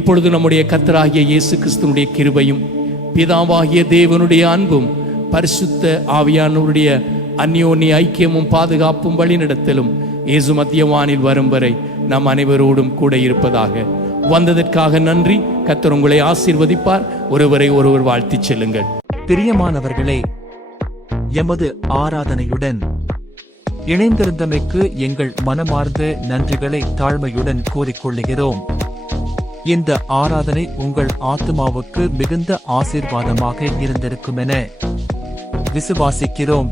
இப்பொழுது நம்முடைய கர்த்தராகிய இயேசு கிறிஸ்துவினுடைய கிருபையும் பிதாவாகிய தேவனுடைய அன்பும் பரிசுத்த ஆவியானவருடைய அந்யோன்ய ஐக்கியமும் பாதுகாப்பும் வழிநடத்தலும் இயேசு மத்தியவானில் வரும் வரை நம் அனைவரோடும் கூட இருப்பதாக. வந்ததற்காக நன்றி. கர்த்தர் உங்களை ஆசீர்வதிப்பார். ஒருவரை ஒருவர் வாழ்த்திச் செல்லுங்கள். பிரியமானவர்களே, எமது ஆராதனையுடன் இணைந்திருந்தமைக்கு எங்கள் மனமார்ந்த நன்றிகளை தாழ்மையுடன் கூறிக்கொள்ளுகிறோம். இந்த ஆராதனை உங்கள் ஆத்துமாவுக்கு மிகுந்த ஆசீர்வாதமாக இருந்திருக்குமென விசுவாசிக்கிறோம்.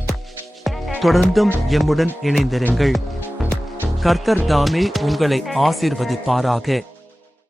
தொடர்ந்தும் எம்முடன் இணைந்திருங்கள். கர்த்தர் தாமே உங்களை ஆசீர்வதிப்பாராக.